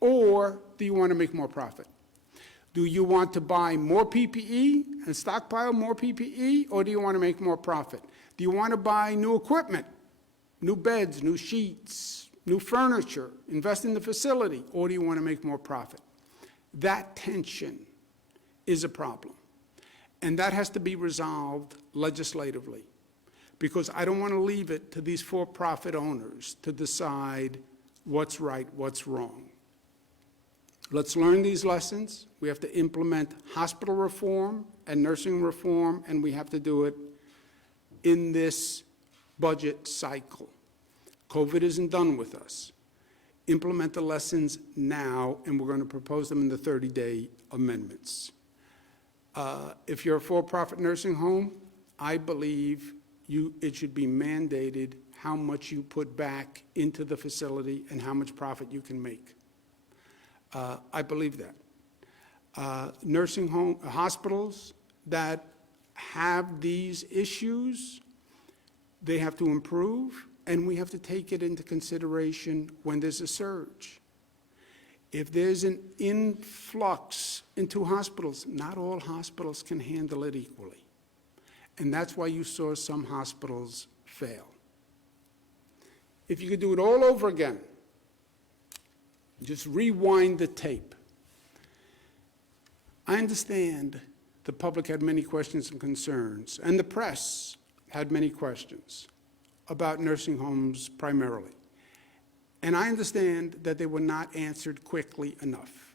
or do you want to make more profit? Do you want to buy more PPE and stockpile more PPE, or do you want to make more profit? Do you want to buy new equipment, new beds, new sheets, new furniture, invest in the facility, or do you want to make more profit? That tension is a problem, and that has to be resolved legislatively, because I don't want to leave it to these for-profit owners to decide what's right, what's wrong. Let's learn these lessons. We have to implement hospital reform and nursing reform, and we have to do it in this budget cycle. COVID isn't done with us. Implement the lessons now, and we're going to propose them in the 30-day amendments. If you're a for-profit nursing home, I believe it should be mandated how much you put back into the facility and how much profit you can make. I believe that. Nursing home, hospitals that have these issues, they have to improve, and we have to take it into consideration when there's a surge. If there's an influx into hospitals, not all hospitals can handle it equally. And that's why you saw some hospitals fail. If you could do it all over again, just rewind the tape. I understand the public had many questions and concerns, and the press had many questions about nursing homes primarily. And I understand that they were not answered quickly enough.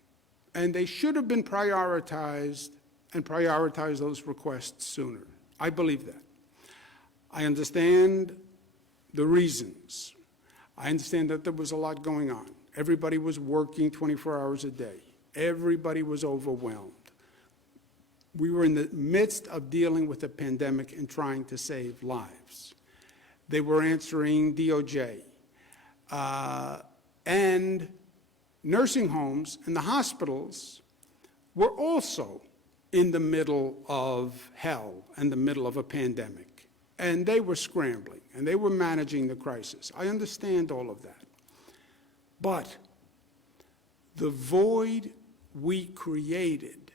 And they should have been prioritized and prioritize those requests sooner. I believe that. I understand the reasons. I understand that there was a lot going on. Everybody was working 24 hours a day. Everybody was overwhelmed. We were in the midst of dealing with a pandemic and trying to save lives. They were answering DOJ. And nursing homes and the hospitals were also in the middle of hell and the middle of a pandemic. And they were scrambling, and they were managing the crisis. I understand all of that. But the void we created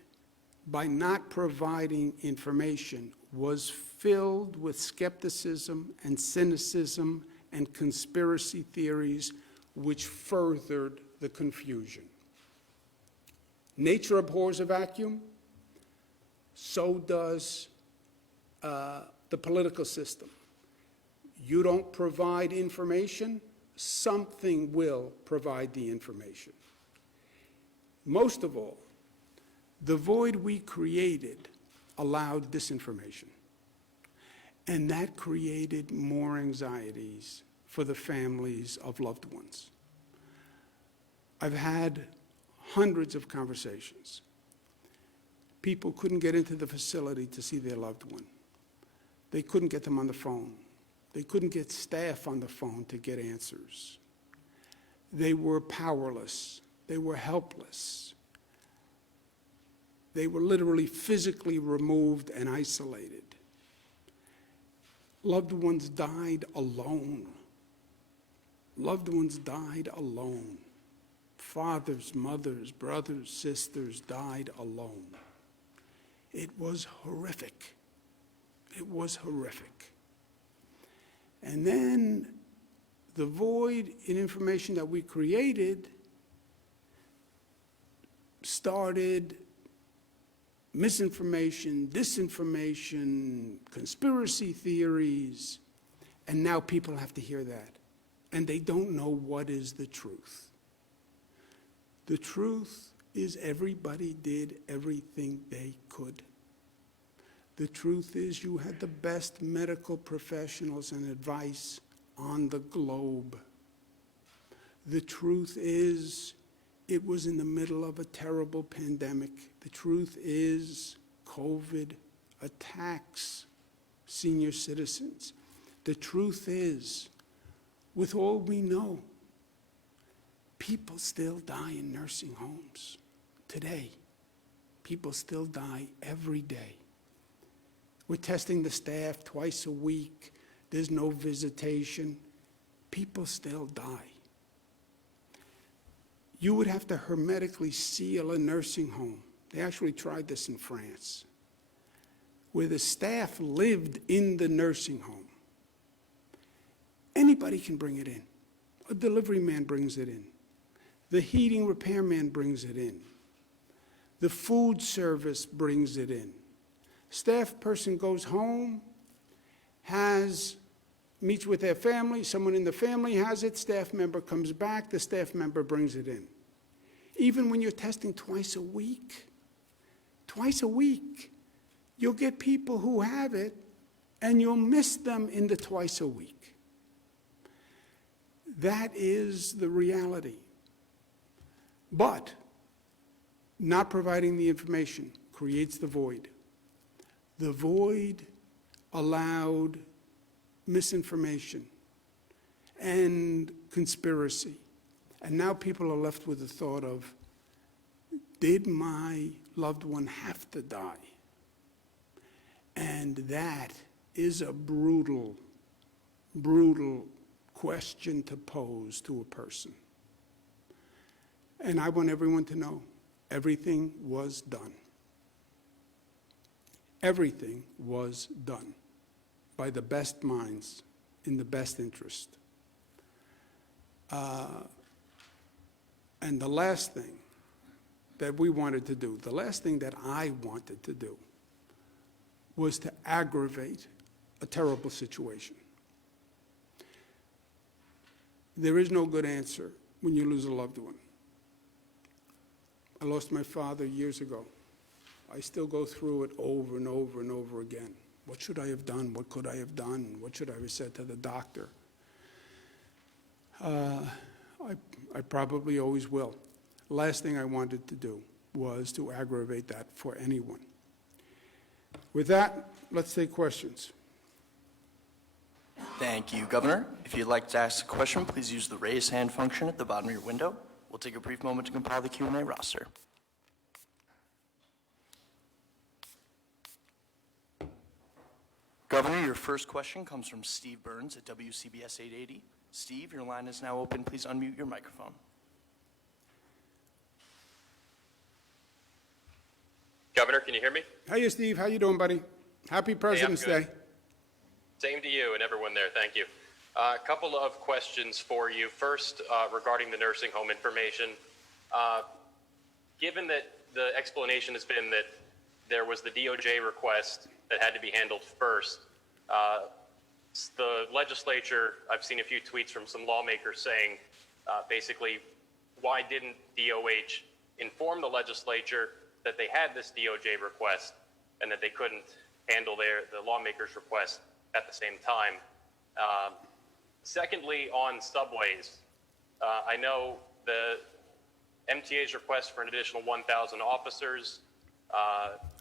by not providing information was filled with skepticism and cynicism and conspiracy theories, which furthered the confusion. Nature abhors a vacuum, so does the political system. You don't provide information, something will provide the information. Most of all, the void we created allowed disinformation. And that created more anxieties for the families of loved ones. I've had hundreds of conversations. People couldn't get into the facility to see their loved one. They couldn't get them on the phone. They couldn't get staff on the phone to get answers. They were powerless. They were helpless. They were literally physically removed and isolated. Loved ones died alone. Loved ones died alone. Fathers, mothers, brothers, sisters died alone. It was horrific. It was horrific. And then the void in information that we created started misinformation, disinformation, conspiracy theories, and now people have to hear that, and they don't know what is the truth. The truth is everybody did everything they could. The truth is you had the best medical professionals and advice on the globe. The truth is it was in the middle of a terrible pandemic. The truth is COVID attacks senior citizens. The truth is, with all we know, people still die in nursing homes today. People still die every day. We're testing the staff twice a week. There's no visitation. People still die. You would have to hermetically seal a nursing home. They actually tried this in France, where the staff lived in the nursing home. Anybody can bring it in. A delivery man brings it in. The heating repairman brings it in. The food service brings it in. Staff person goes home, meets with their family, someone in the family has it, staff member comes back, the staff member brings it in. Even when you're testing twice a week, you'll get people who have it and you'll miss them in the twice a week. That is the reality. But not providing the information creates the void. The void allowed misinformation and conspiracy. And now people are left with the thought of, did my loved one have to die? And that is a brutal, brutal question to pose to a person. And I want everyone to know, everything was done. Everything was done by the best minds in the best interest. And the last thing that we wanted to do, the last thing that I wanted to do, was to aggravate a terrible situation. There is no good answer when you lose a loved one. I lost my father years ago. I still go through it over and over and over again. What should I have done? What could I have done? What should I have said to the doctor? I probably always will. Last thing I wanted to do was to aggravate that for anyone. With that, let's take questions. Thank you, Governor. If you'd like to ask a question, please use the raise hand function at the bottom of your window. We'll take a brief moment to compile the Q&A roster. Governor, your first question comes from Steve Burns at WCBS 880. Steve, your line is now open. Please unmute your microphone. Governor, can you hear me? Hey, Steve. How you doing, buddy? Happy President's good. Day. Same to you and everyone there. Thank you. A couple of questions for you. First, regarding the nursing home information. Given that the explanation has been that there was the DOJ request that had to be handled first, the legislature, I've seen a few tweets from some lawmakers saying, basically, why didn't DOH inform the legislature that they had this DOJ request and that they couldn't handle the lawmakers' request at the same time? Secondly, on subways, I know the MTA's request for an additional 1,000 officers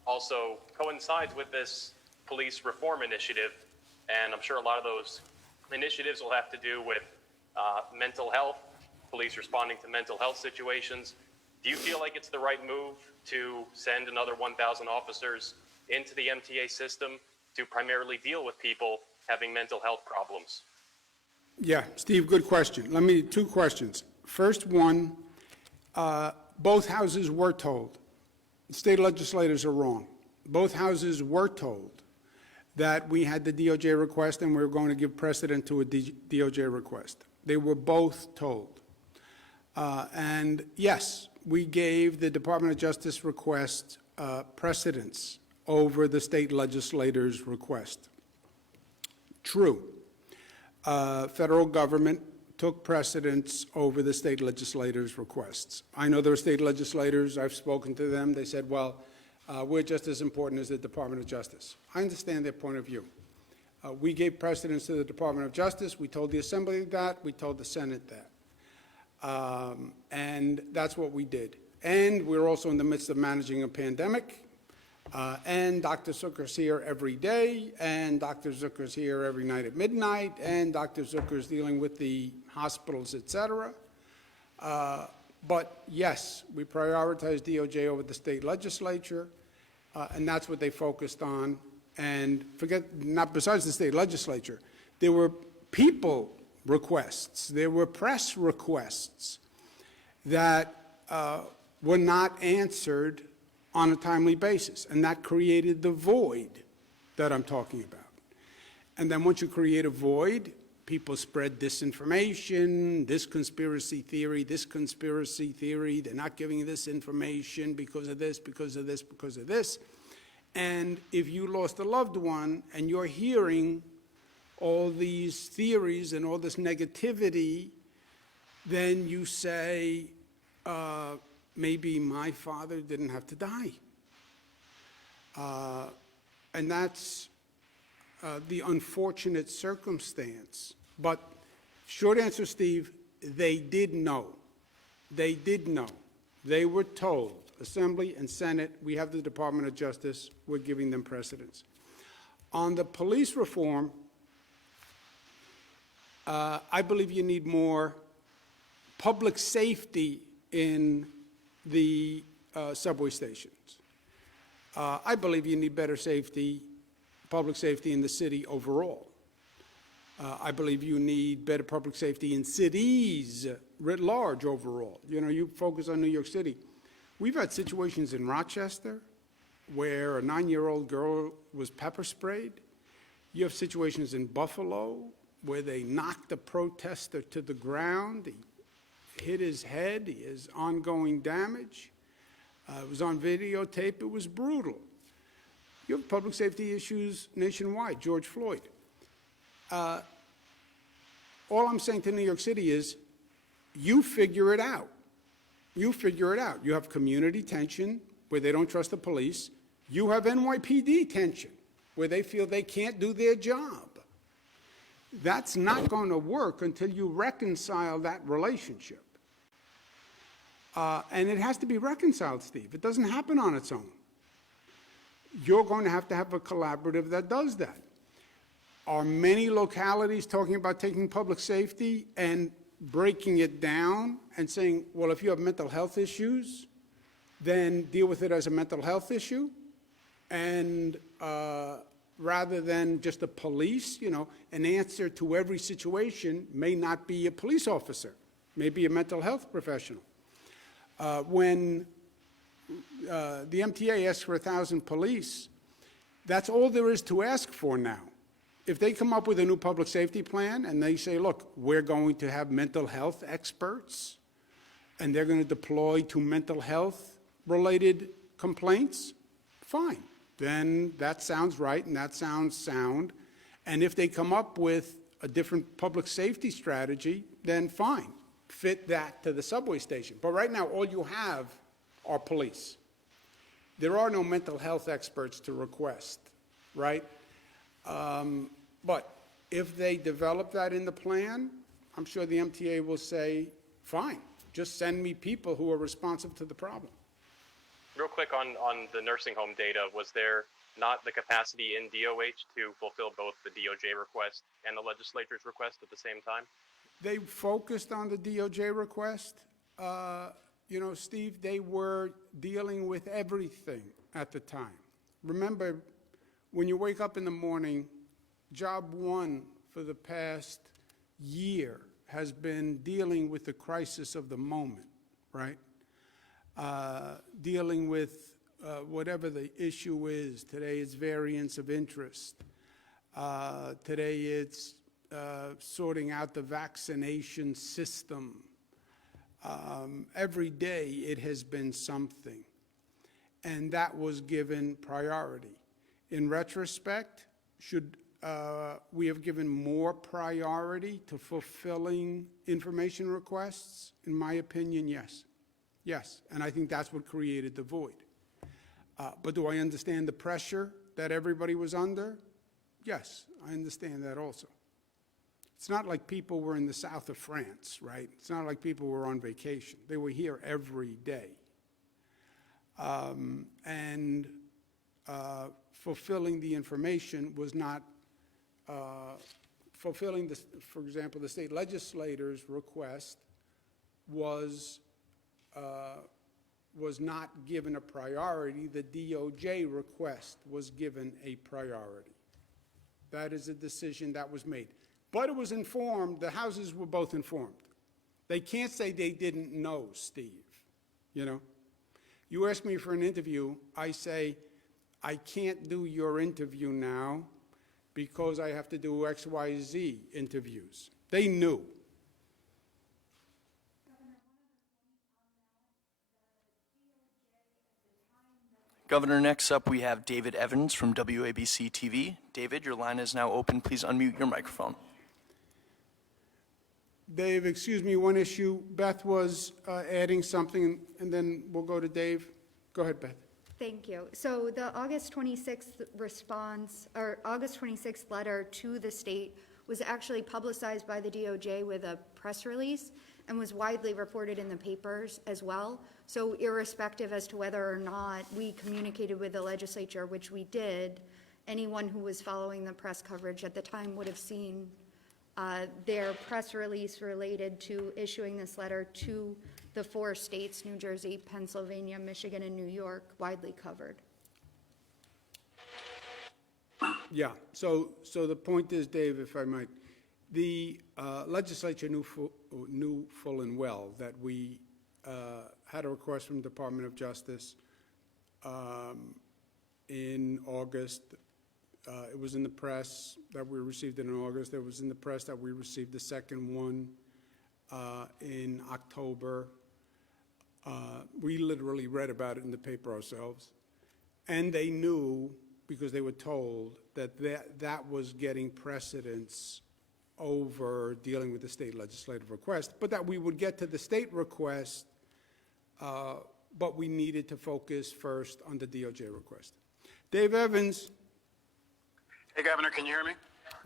also coincides with this police reform initiative, and I'm sure a lot of those initiatives will have to do with mental health, police responding to mental health situations. Do you feel like it's the right move to send another 1,000 officers into the MTA system to primarily deal with people having mental health problems? Yeah, Steve, good question. Two questions. First one, both houses were told. State legislators are wrong. Both houses were told that we had the DOJ request and we were going to give precedent to a DOJ request. They were both told. And yes, we gave the Department of Justice request precedence over the state legislator's request. True. Federal government took precedence over the state legislators' requests. I know there are state legislators, I've spoken to them, they said, well, we're just as important as the Department of Justice. I understand their point of view. We gave precedence to the Department of Justice, we told the Assembly that, we told the Senate that. And that's what we did. And we're also in the midst of managing a pandemic, and Dr. Zucker's here every day, and Dr. Zucker's here every night at midnight, and Dr. Zucker's dealing with the hospitals, et cetera. But yes, we prioritized DOJ over the state legislature, and that's what they focused on. And forget, not besides the state legislature, there were people requests, there were press requests that were not answered on a timely basis, and that created the void that I'm talking about. And then once you create a void, people spread disinformation, this conspiracy theory, they're not giving this information because of this, because of this, because of this. And if you lost a loved one and you're hearing all these theories and all this negativity, then you say, maybe my father didn't have to die. And that's the unfortunate circumstance. But short answer, Steve, they did know. They did know. They were told, Assembly and Senate, we have the Department of Justice, we're giving them precedence. On the police reform, I believe you need more public safety in the subway stations. I believe you need better safety, public safety in the city overall. I believe you need better public safety in cities writ large overall. You know, you focus on New York City. We've had situations in Rochester where a 9-year-old girl was pepper sprayed. You have situations in Buffalo where they knocked a protester to the ground. He hit his head. He has ongoing damage. It was on videotape. It was brutal. You have public safety issues nationwide, George Floyd. All I'm saying to New York City is, you figure it out. You figure it out. You have community tension where they don't trust the police. You have NYPD tension where they feel they can't do their job. That's not going to work until you reconcile that relationship. And it has to be reconciled, Steve. It doesn't happen on its own. You're going to have a collaborative that does that. Are many localities talking about taking public safety and breaking it down and saying, well, if you have mental health issues, then deal with it as a mental health issue? And rather than just the police, you know, an answer to every situation may not be a police officer, maybe a mental health professional. When the MTA asks for 1,000 police, that's all there is to ask for now. If they come up with a new public safety plan and they say, look, we're going to have mental health experts and they're going to deploy to mental health related complaints, fine. Then that sounds right and that sounds sound. And if they come up with a different public safety strategy, then fine. Fit that to the subway station. But right now, all you have are police. There are no mental health experts to request, right? But if they develop that in the plan, I'm sure the MTA will say, fine, just send me people who are responsive to the problem. Real quick on the nursing home data, was there not the capacity in DOH to fulfill both the DOJ request and the legislature's request at the same time? They focused on the DOJ request. You know, Steve, they were dealing with everything at the time. Remember, when you wake up in the morning, job one for the past year has been dealing with the crisis of the moment, right? Dealing with whatever the issue is. Today it's variants of interest. Today it's sorting out the vaccination system. Every day it has been something. and that was given priority. In retrospect, should we have given more priority to fulfilling information requests? In my opinion, yes. Yes, and I think that's what created the void. But do I understand the pressure that everybody was under? Yes, I understand that also. It's not like people were in the south of France, right? It's not like people were on vacation. They were here every day. Fulfilling the information was not fulfilling, for example, the state legislator's request was not given a priority. The DOJ request was given a priority. That is a decision that was made. But it was informed, the houses were both informed. They can't say they didn't know, Steve, you know? You ask me for an interview, I say, I can't do your interview now because I have to do XYZ interviews. They knew. Governor, next up we have David Evans from WABC TV. David, your line is now open. Please unmute your microphone. Dave, excuse me, one issue. Beth was adding something, and then we'll go to Dave. Go ahead, Beth. Thank you. So the August 26th response, or August 26th letter to the state was actually publicized by the DOJ with a press release and was widely reported in the papers as well. So irrespective as to whether or not we communicated with the legislature, which we did, anyone who was following the press coverage at the time would have seen their press release related to issuing this letter to the 4 states, New Jersey, Pennsylvania, Michigan, and New York, widely covered. Yeah, so the point is, Dave, if I might, the legislature knew full and well that we had a request from the Department of Justice in August. It was in the press that we received it in August. It was in the press that we received the second one in October. We literally read about it in the paper ourselves. And they knew, because they were told, that was getting precedence over dealing with the state legislative request, but that we would get to the state request, but we needed to focus first on the DOJ request. Dave Evans. Hey, Governor, can you hear me?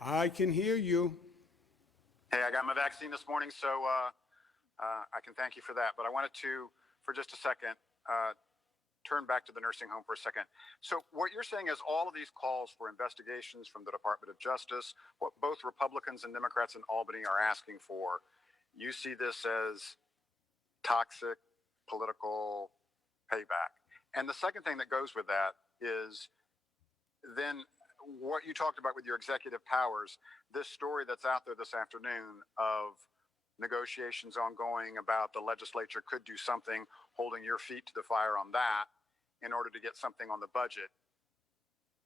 I can hear you. Hey, I got my vaccine this morning, so I can thank you for that. But I wanted to, for just a second, turn back to the nursing home for a second. So what you're saying is all of these calls for investigations from the Department of Justice, what both Republicans and Democrats in Albany are asking for, you see this as toxic political payback. And the second thing that goes with that is then what you talked about with your executive powers, this story that's out there this afternoon of negotiations ongoing about the legislature could do something, holding your feet to the fire on that in order to get something on the budget.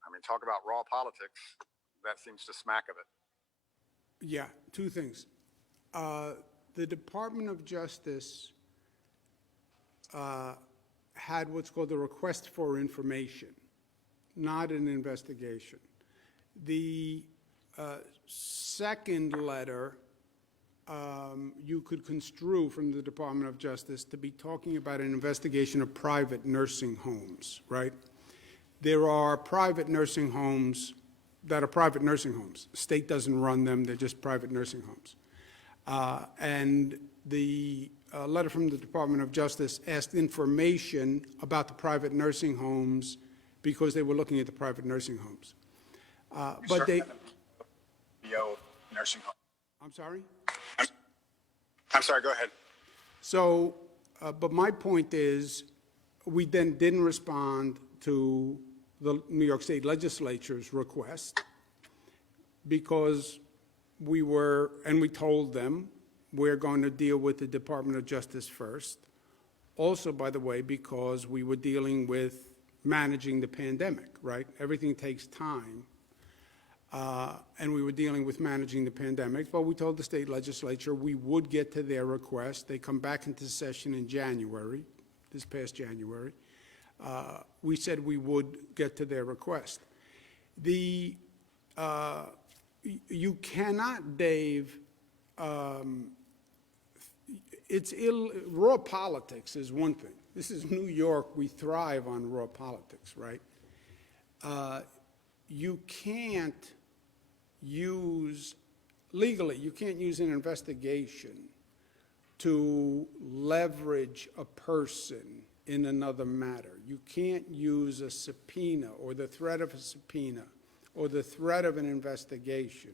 I mean, talk about raw politics. That seems to smack of it. Yeah, 2 things. The Department of Justice had what's called a request for information, not an investigation. The second letter you could construe from the Department of Justice to be talking about an investigation of private nursing homes, right? There are private nursing homes that are private nursing homes. The state doesn't run them, they're just private nursing homes. And the letter from the Department of Justice asked information about the private nursing homes because they were looking at the private nursing homes. But they... nursing home. I'm sorry? I'm sorry, go ahead. So, but my point is, we then didn't respond to the New York State Legislature's request because we were, and we told them, we're going to deal with the Department of Justice first. Also, by the way, because we were dealing with managing the pandemic, right? Everything takes time. And we were dealing with managing the pandemic, but we told the state legislature we would get to their request. They come back into session in January, this past January. we said we would get to their request. You cannot, Dave, raw politics is one thing. This is New York. We thrive on raw politics, right? You can't use, legally, you can't use an investigation to leverage a person in another matter. You can't use a subpoena or the threat of a subpoena or the threat of an investigation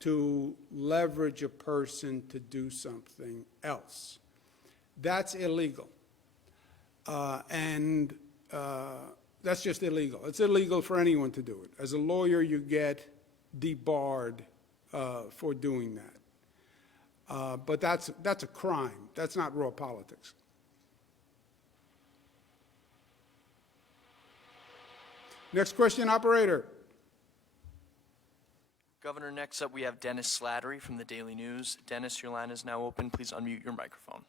to leverage a person to do something else. That's illegal. That's just illegal. It's illegal for anyone to do it. As a lawyer, you get debarred for doing that. But that's a crime. That's not raw politics. Next question, operator. Governor, next up we have Dennis Slattery from the Daily News. Dennis, your line is now open. Please unmute your microphone.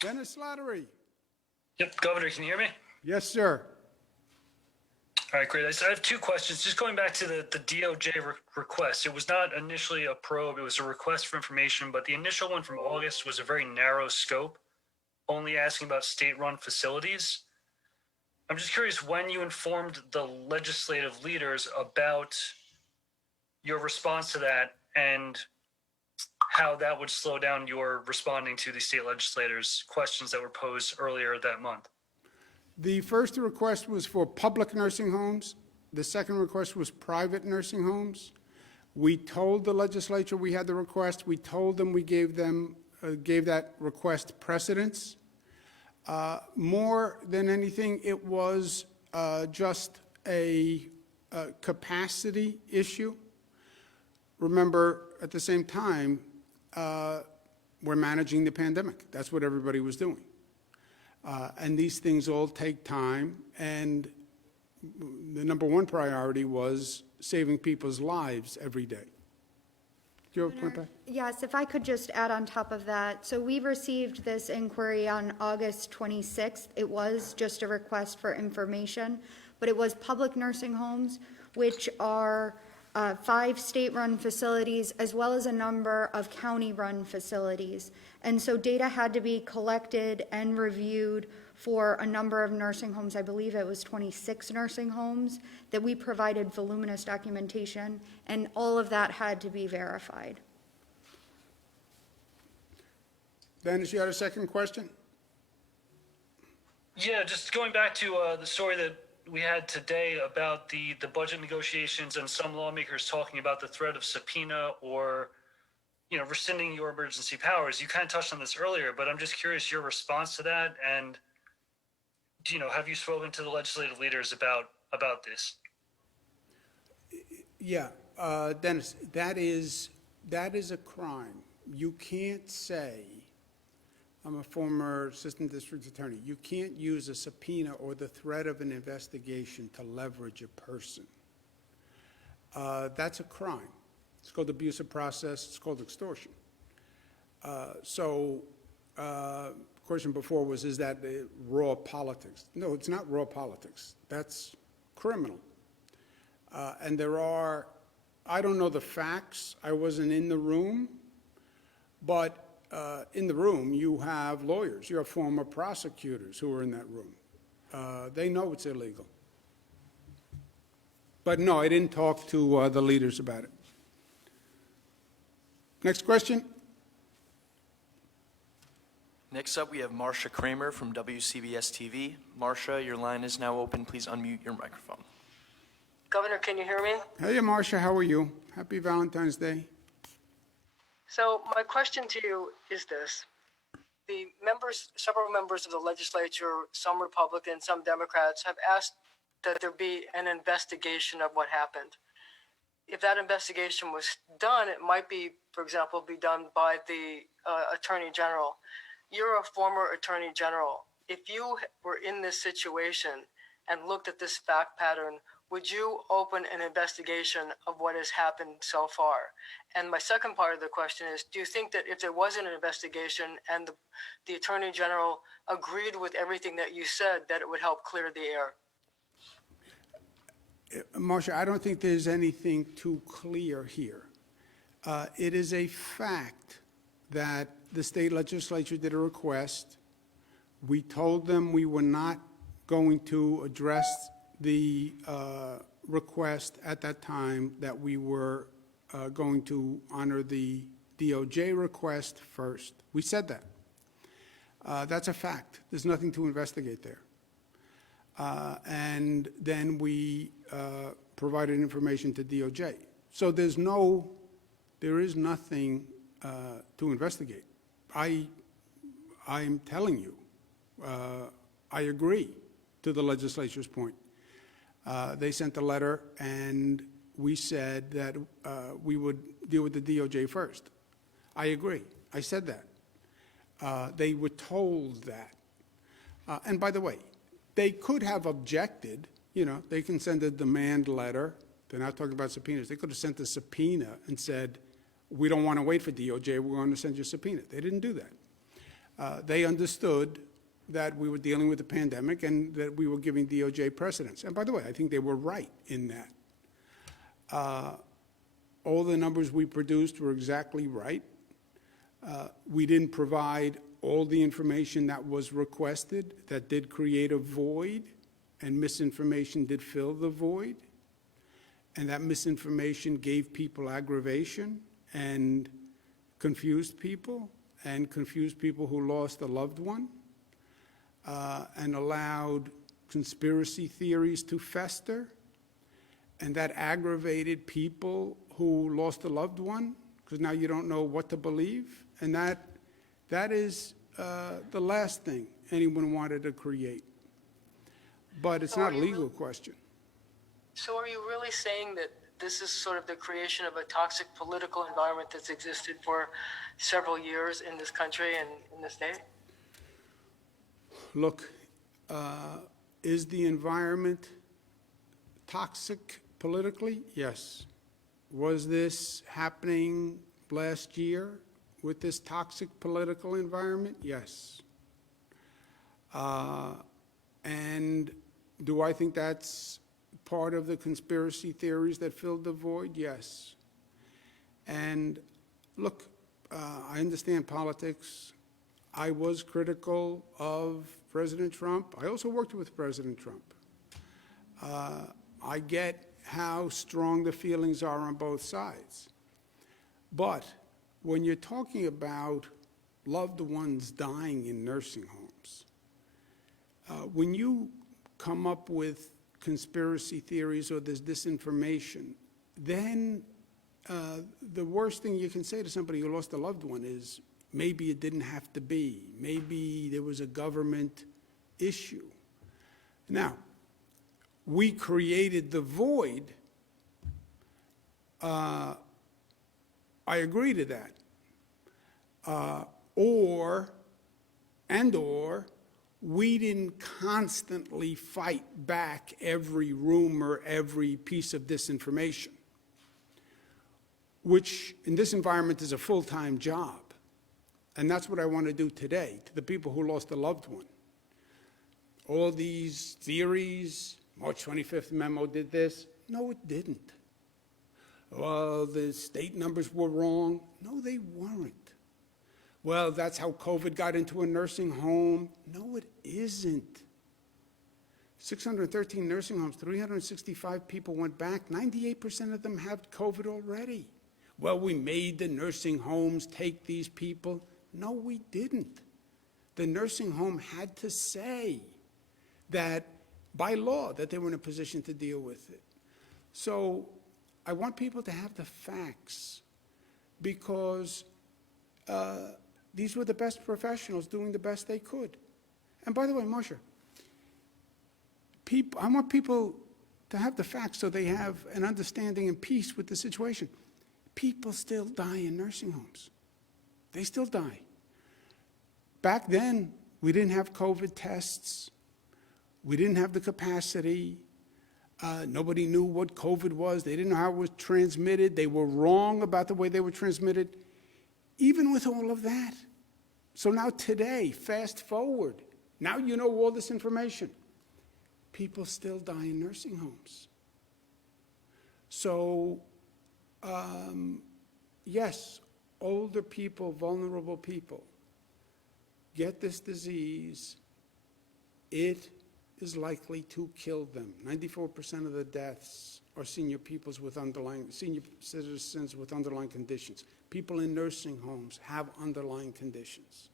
Dennis Slattery. Yep, Governor, can you hear me? Yes, sir. All right, great. I have two questions. Just going back to the DOJ request. It was not initially a probe, it was a request for information, but the initial one from August was a very narrow scope, only asking about state-run facilities. I'm just curious when you informed the legislative leaders about your response to that and how that would slow down your responding to the state legislators' questions that were posed earlier that month. The first request was for public nursing homes. The second request was private nursing homes. We told the legislature we had the request. We told them we gave that request precedence. More than anything, it was just a capacity issue. Remember, at the same time, we're managing the pandemic. That's what everybody was doing. And these things all take time, and the number one priority was saving people's lives every day. Do you have a point back? Yes, if I could just add on top of that. So we received this inquiry on August 26th. It was just a request for information, but it was public nursing homes, which are 5 state-run facilities, as well as a number of county-run facilities. And so data had to be collected and reviewed for a number of nursing homes. I believe it was 26 nursing homes that we provided voluminous documentation, and all of that had to be verified. Dennis, you had a second question? Yeah, just going back to the story that we had today about the budget negotiations and some lawmakers talking about the threat of subpoena or, rescinding your emergency powers. You kind of touched on this earlier, but I'm just curious your response to that, and have you spoken to the legislative leaders about this? Yeah, Dennis, that is a crime. You can't say, I'm a former assistant district attorney, you can't use a subpoena or the threat of an investigation to leverage a person. That's a crime. It's called abuse of process. It's called extortion. Question before was, is that raw politics? No, it's not raw politics. That's criminal. And I don't know the facts. I wasn't in the room, but in the room you have lawyers. You have former prosecutors who are in that room. They know it's illegal. But no, I didn't talk to the leaders about it. Next question. Next up, we have Marcia Cramer from WCBS TV. Marcia, your line is now open. Please unmute your microphone. Governor, can you hear me? Hey, Marcia, how are you? Happy Valentine's Day. So my question to you is this. Several members of the legislature, some Republicans, some Democrats, have asked that there be an investigation of what happened. If that investigation was done, it might be, for example, be done by the Attorney General. You're a former Attorney General. If you were in this situation and looked at this fact pattern, would you open an investigation of what has happened so far? And my second part of the question is, do you think that if there wasn't an investigation and the Attorney General agreed with everything that you said, that it would help clear the air? Marcia, I don't think there's anything too clear here. It is a fact that the state legislature did a request. We told them we were not going to address the request at that time, that we were going to honor the DOJ request first. We said that. That's a fact. There's nothing to investigate there. And then we provided information to DOJ. So there is nothing to investigate. I'm telling you, I agree to the legislature's point. They sent a letter, and we said that we would deal with the DOJ first. I agree. I said that. They were told that. And by the way, they could have objected. You know, they can send a demand letter. They're not talking about subpoenas. They could have sent a subpoena and said, we don't want to wait for DOJ, we're going to send you a subpoena. They didn't do that. They understood that we were dealing with the pandemic and that we were giving DOJ precedence. And by the way, I think they were right in that. All the numbers we produced were exactly right. We didn't provide all the information that was requested. That did create a void, and misinformation did fill the void. And that misinformation gave people aggravation and confused people who lost a loved one, and allowed conspiracy theories to fester. And that aggravated people who lost a loved one, because now you don't know what to believe. And that is the last thing anyone wanted to create. But it's not a legal question. So are you really saying that this is sort of the creation of a toxic political environment that's existed for several years in this country and in the state? Look, is the environment toxic politically? Yes. Was this happening last year with this toxic political environment? Yes. And do I think that's part of the conspiracy theories that filled the void? Yes. And look, I understand politics. I was critical of President Trump. I also worked with President Trump. I get how strong the feelings are on both sides. But when you're talking about loved ones dying in nursing homes, when you come up with conspiracy theories or there's disinformation, then the worst thing you can say to somebody who lost a loved one is, maybe it didn't have to be. Maybe there was a government issue. Now, we created the void. I agree to that. Or we didn't constantly fight back every rumor, every piece of disinformation, which in this environment is a full-time job. And that's what I want to do today to the people who lost a loved one. All these theories, March 25th memo did this. No, it didn't. Well, the state numbers were wrong. No, they weren't. Well, that's how COVID got into a nursing home. No, it isn't. 613 nursing homes, 365 people went back. 98% of them have COVID already. Well, we made the nursing homes take these people. No, we didn't. The nursing home had to say that, by law, that they were in a position to deal with it. So I want people to have the facts, because these were the best professionals doing the best they could. And by the way, Marcia, I want people to have the facts so they have an understanding and peace with the situation. People still die in nursing homes. They still die. Back then, we didn't have COVID tests. We didn't have the capacity. Nobody knew what COVID was. They didn't know how it was transmitted. They were wrong about the way they were transmitted. Even with all of that. So now today, fast forward, now you know all this information. People still die in nursing homes. So, yes, older people, vulnerable people, get this disease. It is likely to kill them. 94% of the deaths are senior citizens with underlying conditions. People in nursing homes have underlying conditions.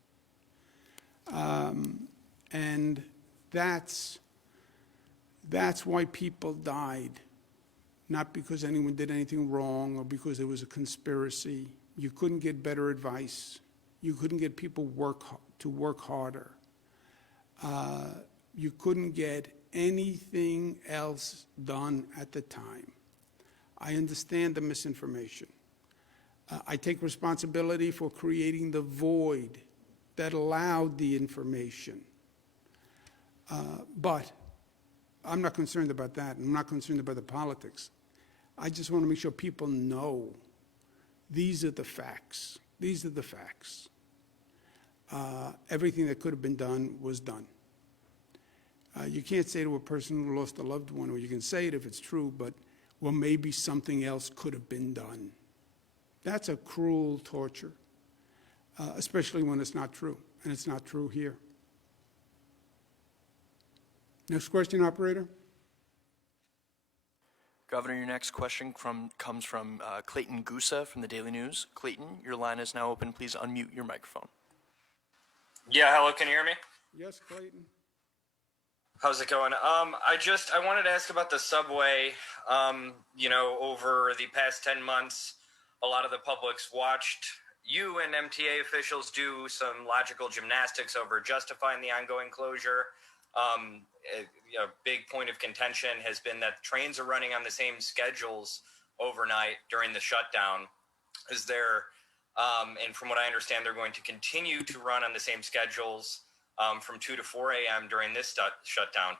And that's why people died, not because anyone did anything wrong or because there was a conspiracy. You couldn't get better advice. You couldn't get people to work harder. You couldn't get anything else done at the time. I understand the misinformation. I take responsibility for creating the void that allowed the information. But I'm not concerned about that. I'm not concerned about the politics. I just want to make sure people know these are the facts. These are the facts. Everything that could have been done was done. You can't say to a person who lost a loved one, or you can say it if it's true, but, well, maybe something else could have been done. That's a cruel torture, especially when it's not true, and it's not true here. Next question, operator. Governor, your next question comes from Clayton Gusa from the Daily News. Clayton, your line is now open. Please unmute your microphone. Yeah, hello, can you hear me? Yes, Clayton. How's it going? I wanted to ask about the subway. Over the past 10 months, a lot of the public's watched you and MTA officials do some logical gymnastics over justifying the ongoing closure. A big point of contention has been that trains are running on the same schedules overnight during the shutdown. Is there, and from what I understand, they're going to continue to run on the same schedules from 2 to 4 a.m. during this shutdown.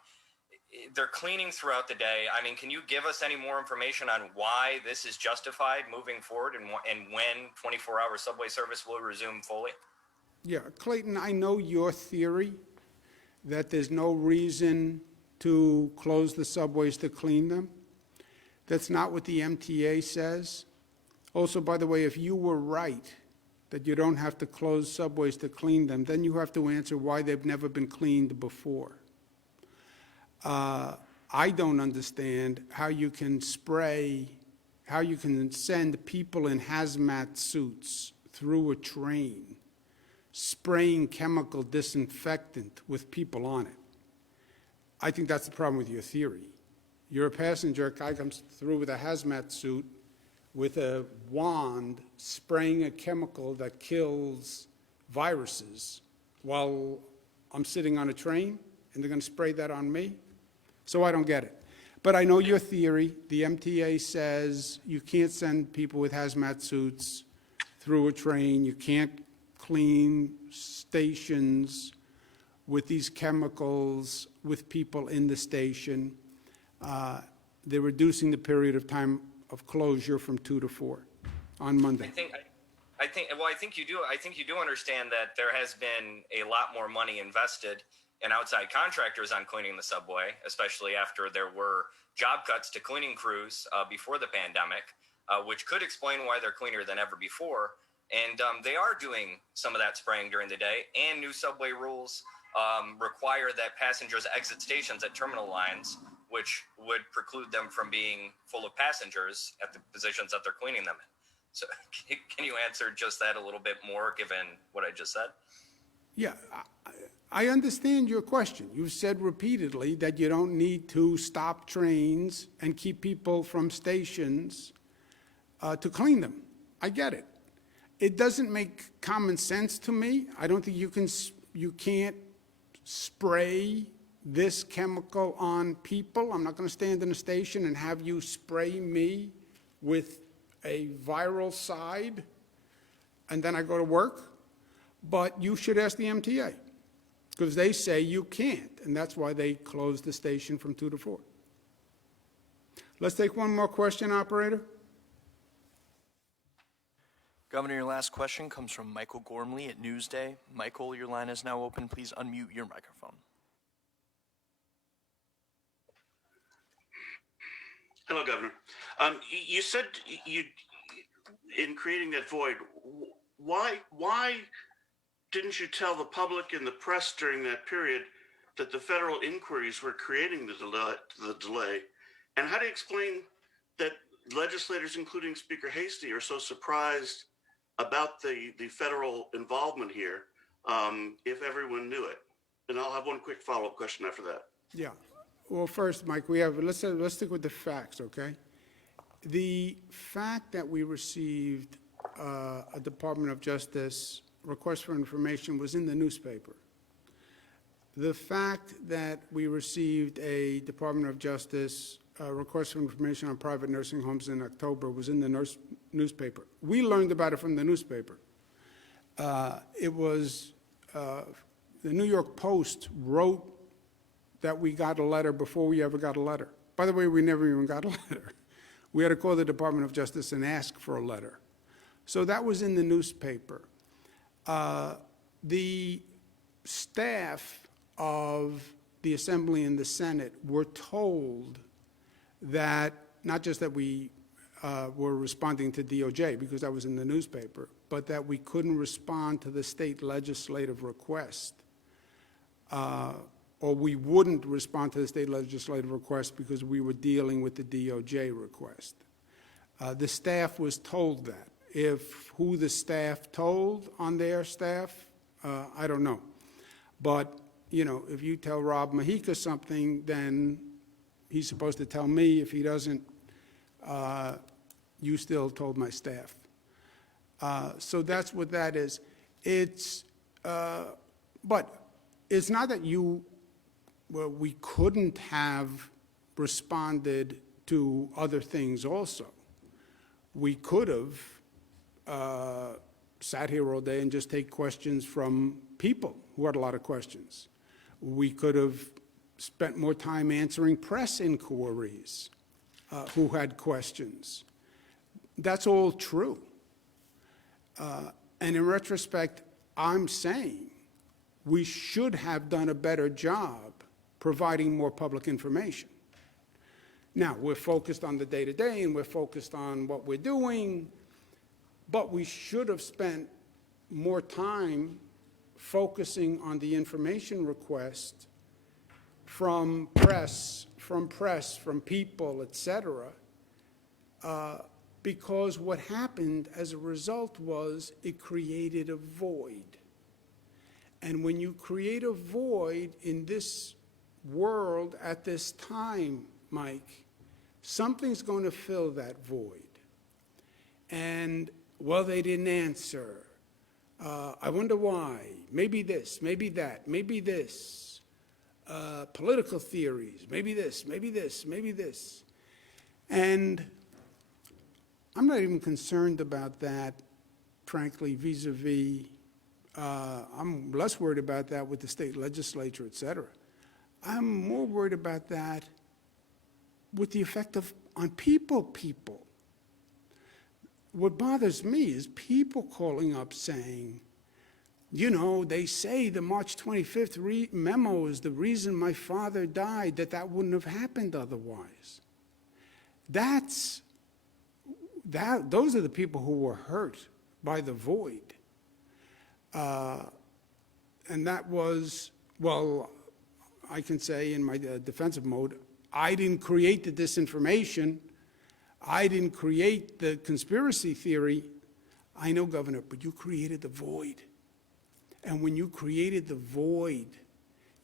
They're cleaning throughout the day. I mean, can you give us any more information on why this is justified moving forward and when 24-hour subway service will resume fully? Yeah, Clayton, I know your theory that there's no reason to close the subways to clean them. That's not what the MTA says. Also, by the way, if you were right that you don't have to close subways to clean them, then you have to answer why they've never been cleaned before. I don't understand how you can send people in hazmat suits through a train, spraying chemical disinfectant with people on it. I think that's the problem with your theory. You're a passenger, a guy comes through with a hazmat suit with a wand spraying a chemical that kills viruses while I'm sitting on a train, and they're going to spray that on me? So I don't get it. But I know your theory. The MTA says you can't send people with hazmat suits through a train. You can't clean stations with these chemicals with people in the station. They're reducing the period of time of closure from 2 to 4 on Monday. I think you do understand that there has been a lot more money invested in outside contractors on cleaning the subway, especially after there were job cuts to cleaning crews before the pandemic, which could explain why they're cleaner than ever before. And they are doing some of that spraying during the day, and new subway rules require that passengers exit stations at terminal lines, which would preclude them from being full of passengers at the positions that they're cleaning them in. So can you answer just that a little bit more, given what I just said? Yeah, I understand your question. You've said repeatedly that you don't need to stop trains and keep people from stations to clean them. I get it. It doesn't make common sense to me. I don't think you can't spray this chemical on people. I'm not going to stand in a station and have you spray me with a viral side and then I go to work. But you should ask the MTA, because they say you can't, and that's why they closed the station from 2 to 4. Let's take one more question, operator. Governor, your last question comes from Michael Gormley at Newsday. Michael, your line is now open. Please unmute your microphone. Hello, Governor. You said in creating that void, why didn't you tell the public and the press during that period that the federal inquiries were creating the delay? And how do you explain that legislators, including Speaker Hasty, are so surprised about the federal involvement here if everyone knew it? And I'll have one quick follow-up question after that. Yeah. Well, first, Mike, let's stick with the facts, okay? The fact that we received a Department of Justice request for information was in the newspaper. The fact that we received a Department of Justice request for information on private nursing homes in October was in the newspaper. We learned about it from the newspaper. It was, the New York Post wrote that we got a letter before we ever got a letter. By the way, we never even got a letter. We had to call the Department of Justice and ask for a letter. So that was in the newspaper. The staff of the Assembly and the Senate were told that, not just that we were responding to DOJ, because that was in the newspaper, but that we couldn't respond to the state legislative request, or we wouldn't respond to the state legislative request because we were dealing with the DOJ request. The staff was told that. Who the staff told on their staff, I don't know. But, you know, if you tell Rob Mahika something, then he's supposed to tell me. If he doesn't, you still told my staff. So that's what that is. But it's not that we couldn't have responded to other things also. We could have sat here all day and just take questions from people who had a lot of questions. We could have spent more time answering press inquiries who had questions. That's all true. And in retrospect, I'm saying we should have done a better job providing more public information. Now, we're focused on the day-to-day and we're focused on what we're doing, but we should have spent more time focusing on the information request from press, from people, et cetera, because what happened as a result was it created a void. And when you create a void in this world at this time, Mike, something's going to fill that void. And, well, they didn't answer. I wonder why. Maybe this, maybe that, maybe this. Political theories, maybe this, maybe this, maybe this. And I'm not even concerned about that, frankly, vis-a-vis. I'm less worried about that with the state legislature, et cetera. I'm more worried about that with the effect on people. What bothers me is people calling up saying, you know, they say the March 25th memo is the reason my father died, that wouldn't have happened otherwise. Those are the people who were hurt by the void. And that was, well, I can say in my defensive mode, I didn't create the disinformation. I didn't create the conspiracy theory. I know, Governor, but you created the void. And when you created the void,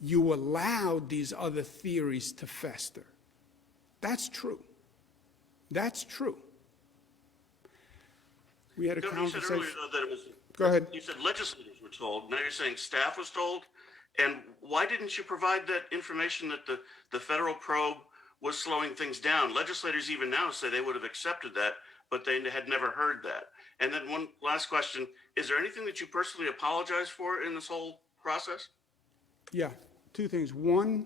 you allowed these other theories to fester. That's true. That's true. We had a Governor, conversation. you said earlier, though, that it was. Go ahead. You said legislators were told. Now you're saying staff was told. And why didn't you provide that information that the federal probe was slowing things down? Legislators even now say they would have accepted that, but they had never heard that. And then one last question, is there anything that you personally apologize for in this whole process? Yeah, two things. One,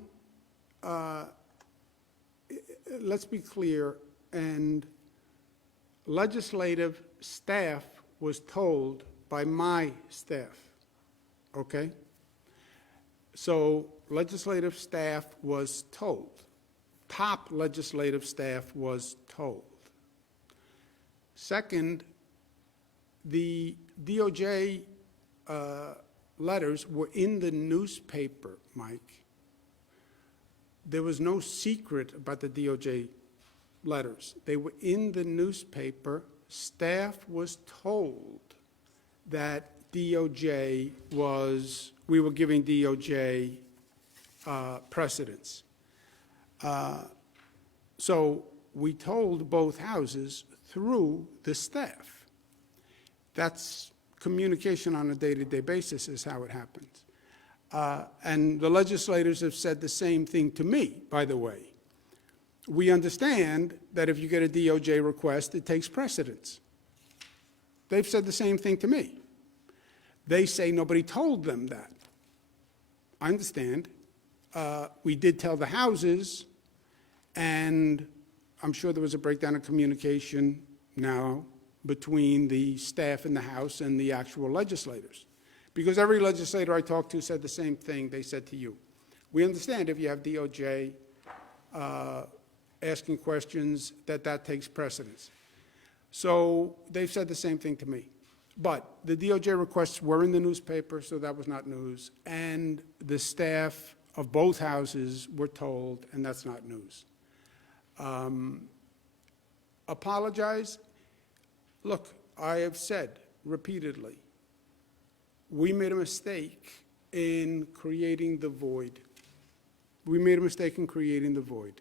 let's be clear, and legislative staff was told by my staff, okay? So legislative staff was told, top legislative staff was told. Second, the DOJ letters were in the newspaper, Mike. There was no secret about the DOJ letters. They were in the newspaper. Staff was told that DOJ was, we were giving DOJ precedence. So we told both houses through the staff. That's communication on a day-to-day basis is how it happens. And the legislators have said the same thing to me, by the way. We understand that if you get a DOJ request, it takes precedence. They've said the same thing to me. They say nobody told them that. I understand. We did tell the houses, and I'm sure there was a breakdown of communication now between the staff in the House and the actual legislators. Because every legislator I talked to said the same thing they said to you. We understand if you have DOJ asking questions, that takes precedence. So they've said the same thing to me. But the DOJ requests were in the newspaper, so that was not news. And the staff of both houses were told, and that's not news. Apologize. Look, I have said repeatedly, we made a mistake in creating the void. We made a mistake in creating the void.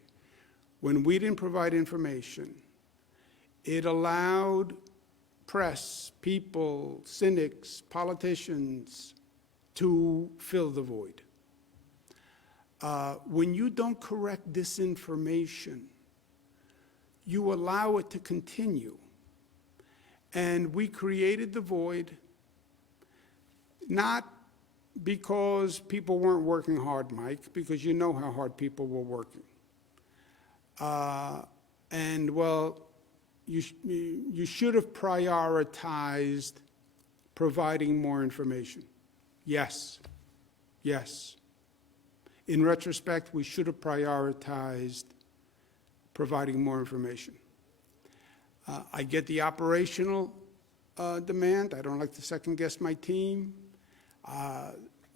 When we didn't provide information, it allowed press, people, cynics, politicians to fill the void. When you don't correct disinformation, you allow it to continue. And we created the void not because people weren't working hard, Mike, because you know how hard people were working. And, well, you should have prioritized providing more information. Yes, yes. In retrospect, we should have prioritized providing more information. I get the operational demand. I don't like to second guess my team.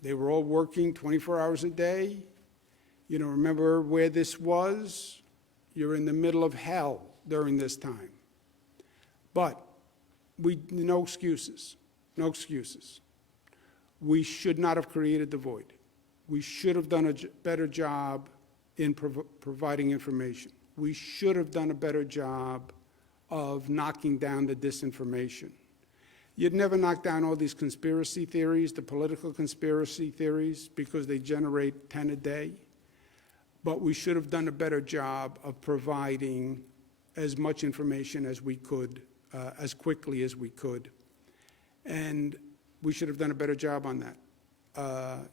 They were all working 24 hours a day. You know, remember where this was? You're in the middle of hell during this time. But no excuses, no excuses. We should not have created the void. We should have done a better job in providing information. We should have done a better job of knocking down the disinformation. You'd never knock down all these conspiracy theories, the political conspiracy theories, because they generate 10 a day. But we should have done a better job of providing as much information as we could, as quickly as we could. And we should have done a better job on that.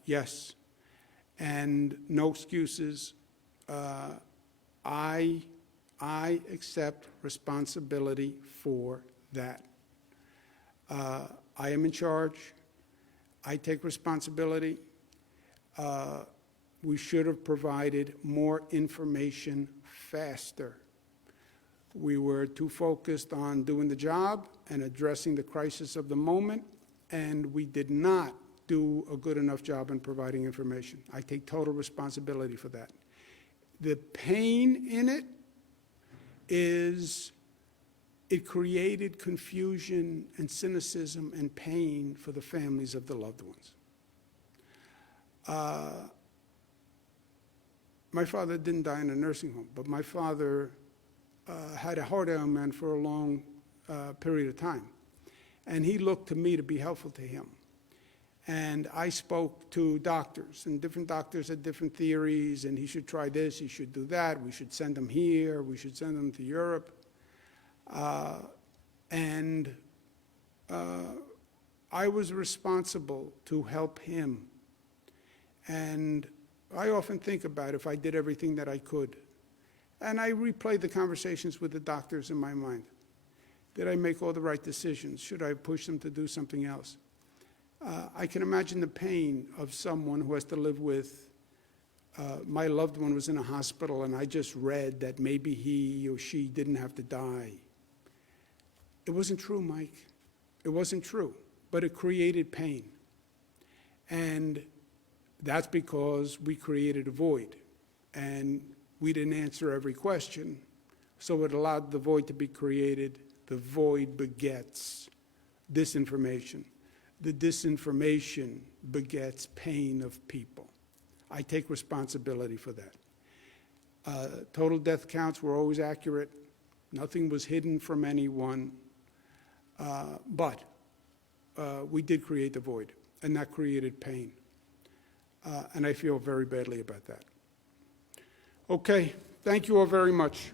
Yes. And no excuses. I accept responsibility for that. I am in charge. I take responsibility. We should have provided more information faster. We were too focused on doing the job and addressing the crisis of the moment, and we did not do a good enough job in providing information. I take total responsibility for that. The pain in it is it created confusion and cynicism and pain for the families of the loved ones. My father didn't die in a nursing home, but my father had a heart ailment for a long period of time. And he looked to me to be helpful to him. And I spoke to doctors, and different doctors had different theories, and he should try this, he should do that, we should send him here, we should send him to Europe. I was responsible to help him. And I often think about if I did everything that I could. And I replayed the conversations with the doctors in my mind. Did I make all the right decisions? Should I push them to do something else? I can imagine the pain of someone who has to live with, my loved one was in a hospital and I just read that maybe he or she didn't have to die. It wasn't true, Mike. It wasn't true, but it created pain. And that's because we created a void and we didn't answer every question, so it allowed the void to be created. The void begets disinformation. The disinformation begets pain of people. I take responsibility for that. Total death counts were always accurate. Nothing was hidden from anyone. But we did create the void, and that created pain. And I feel very badly about that. Okay, thank you all very much.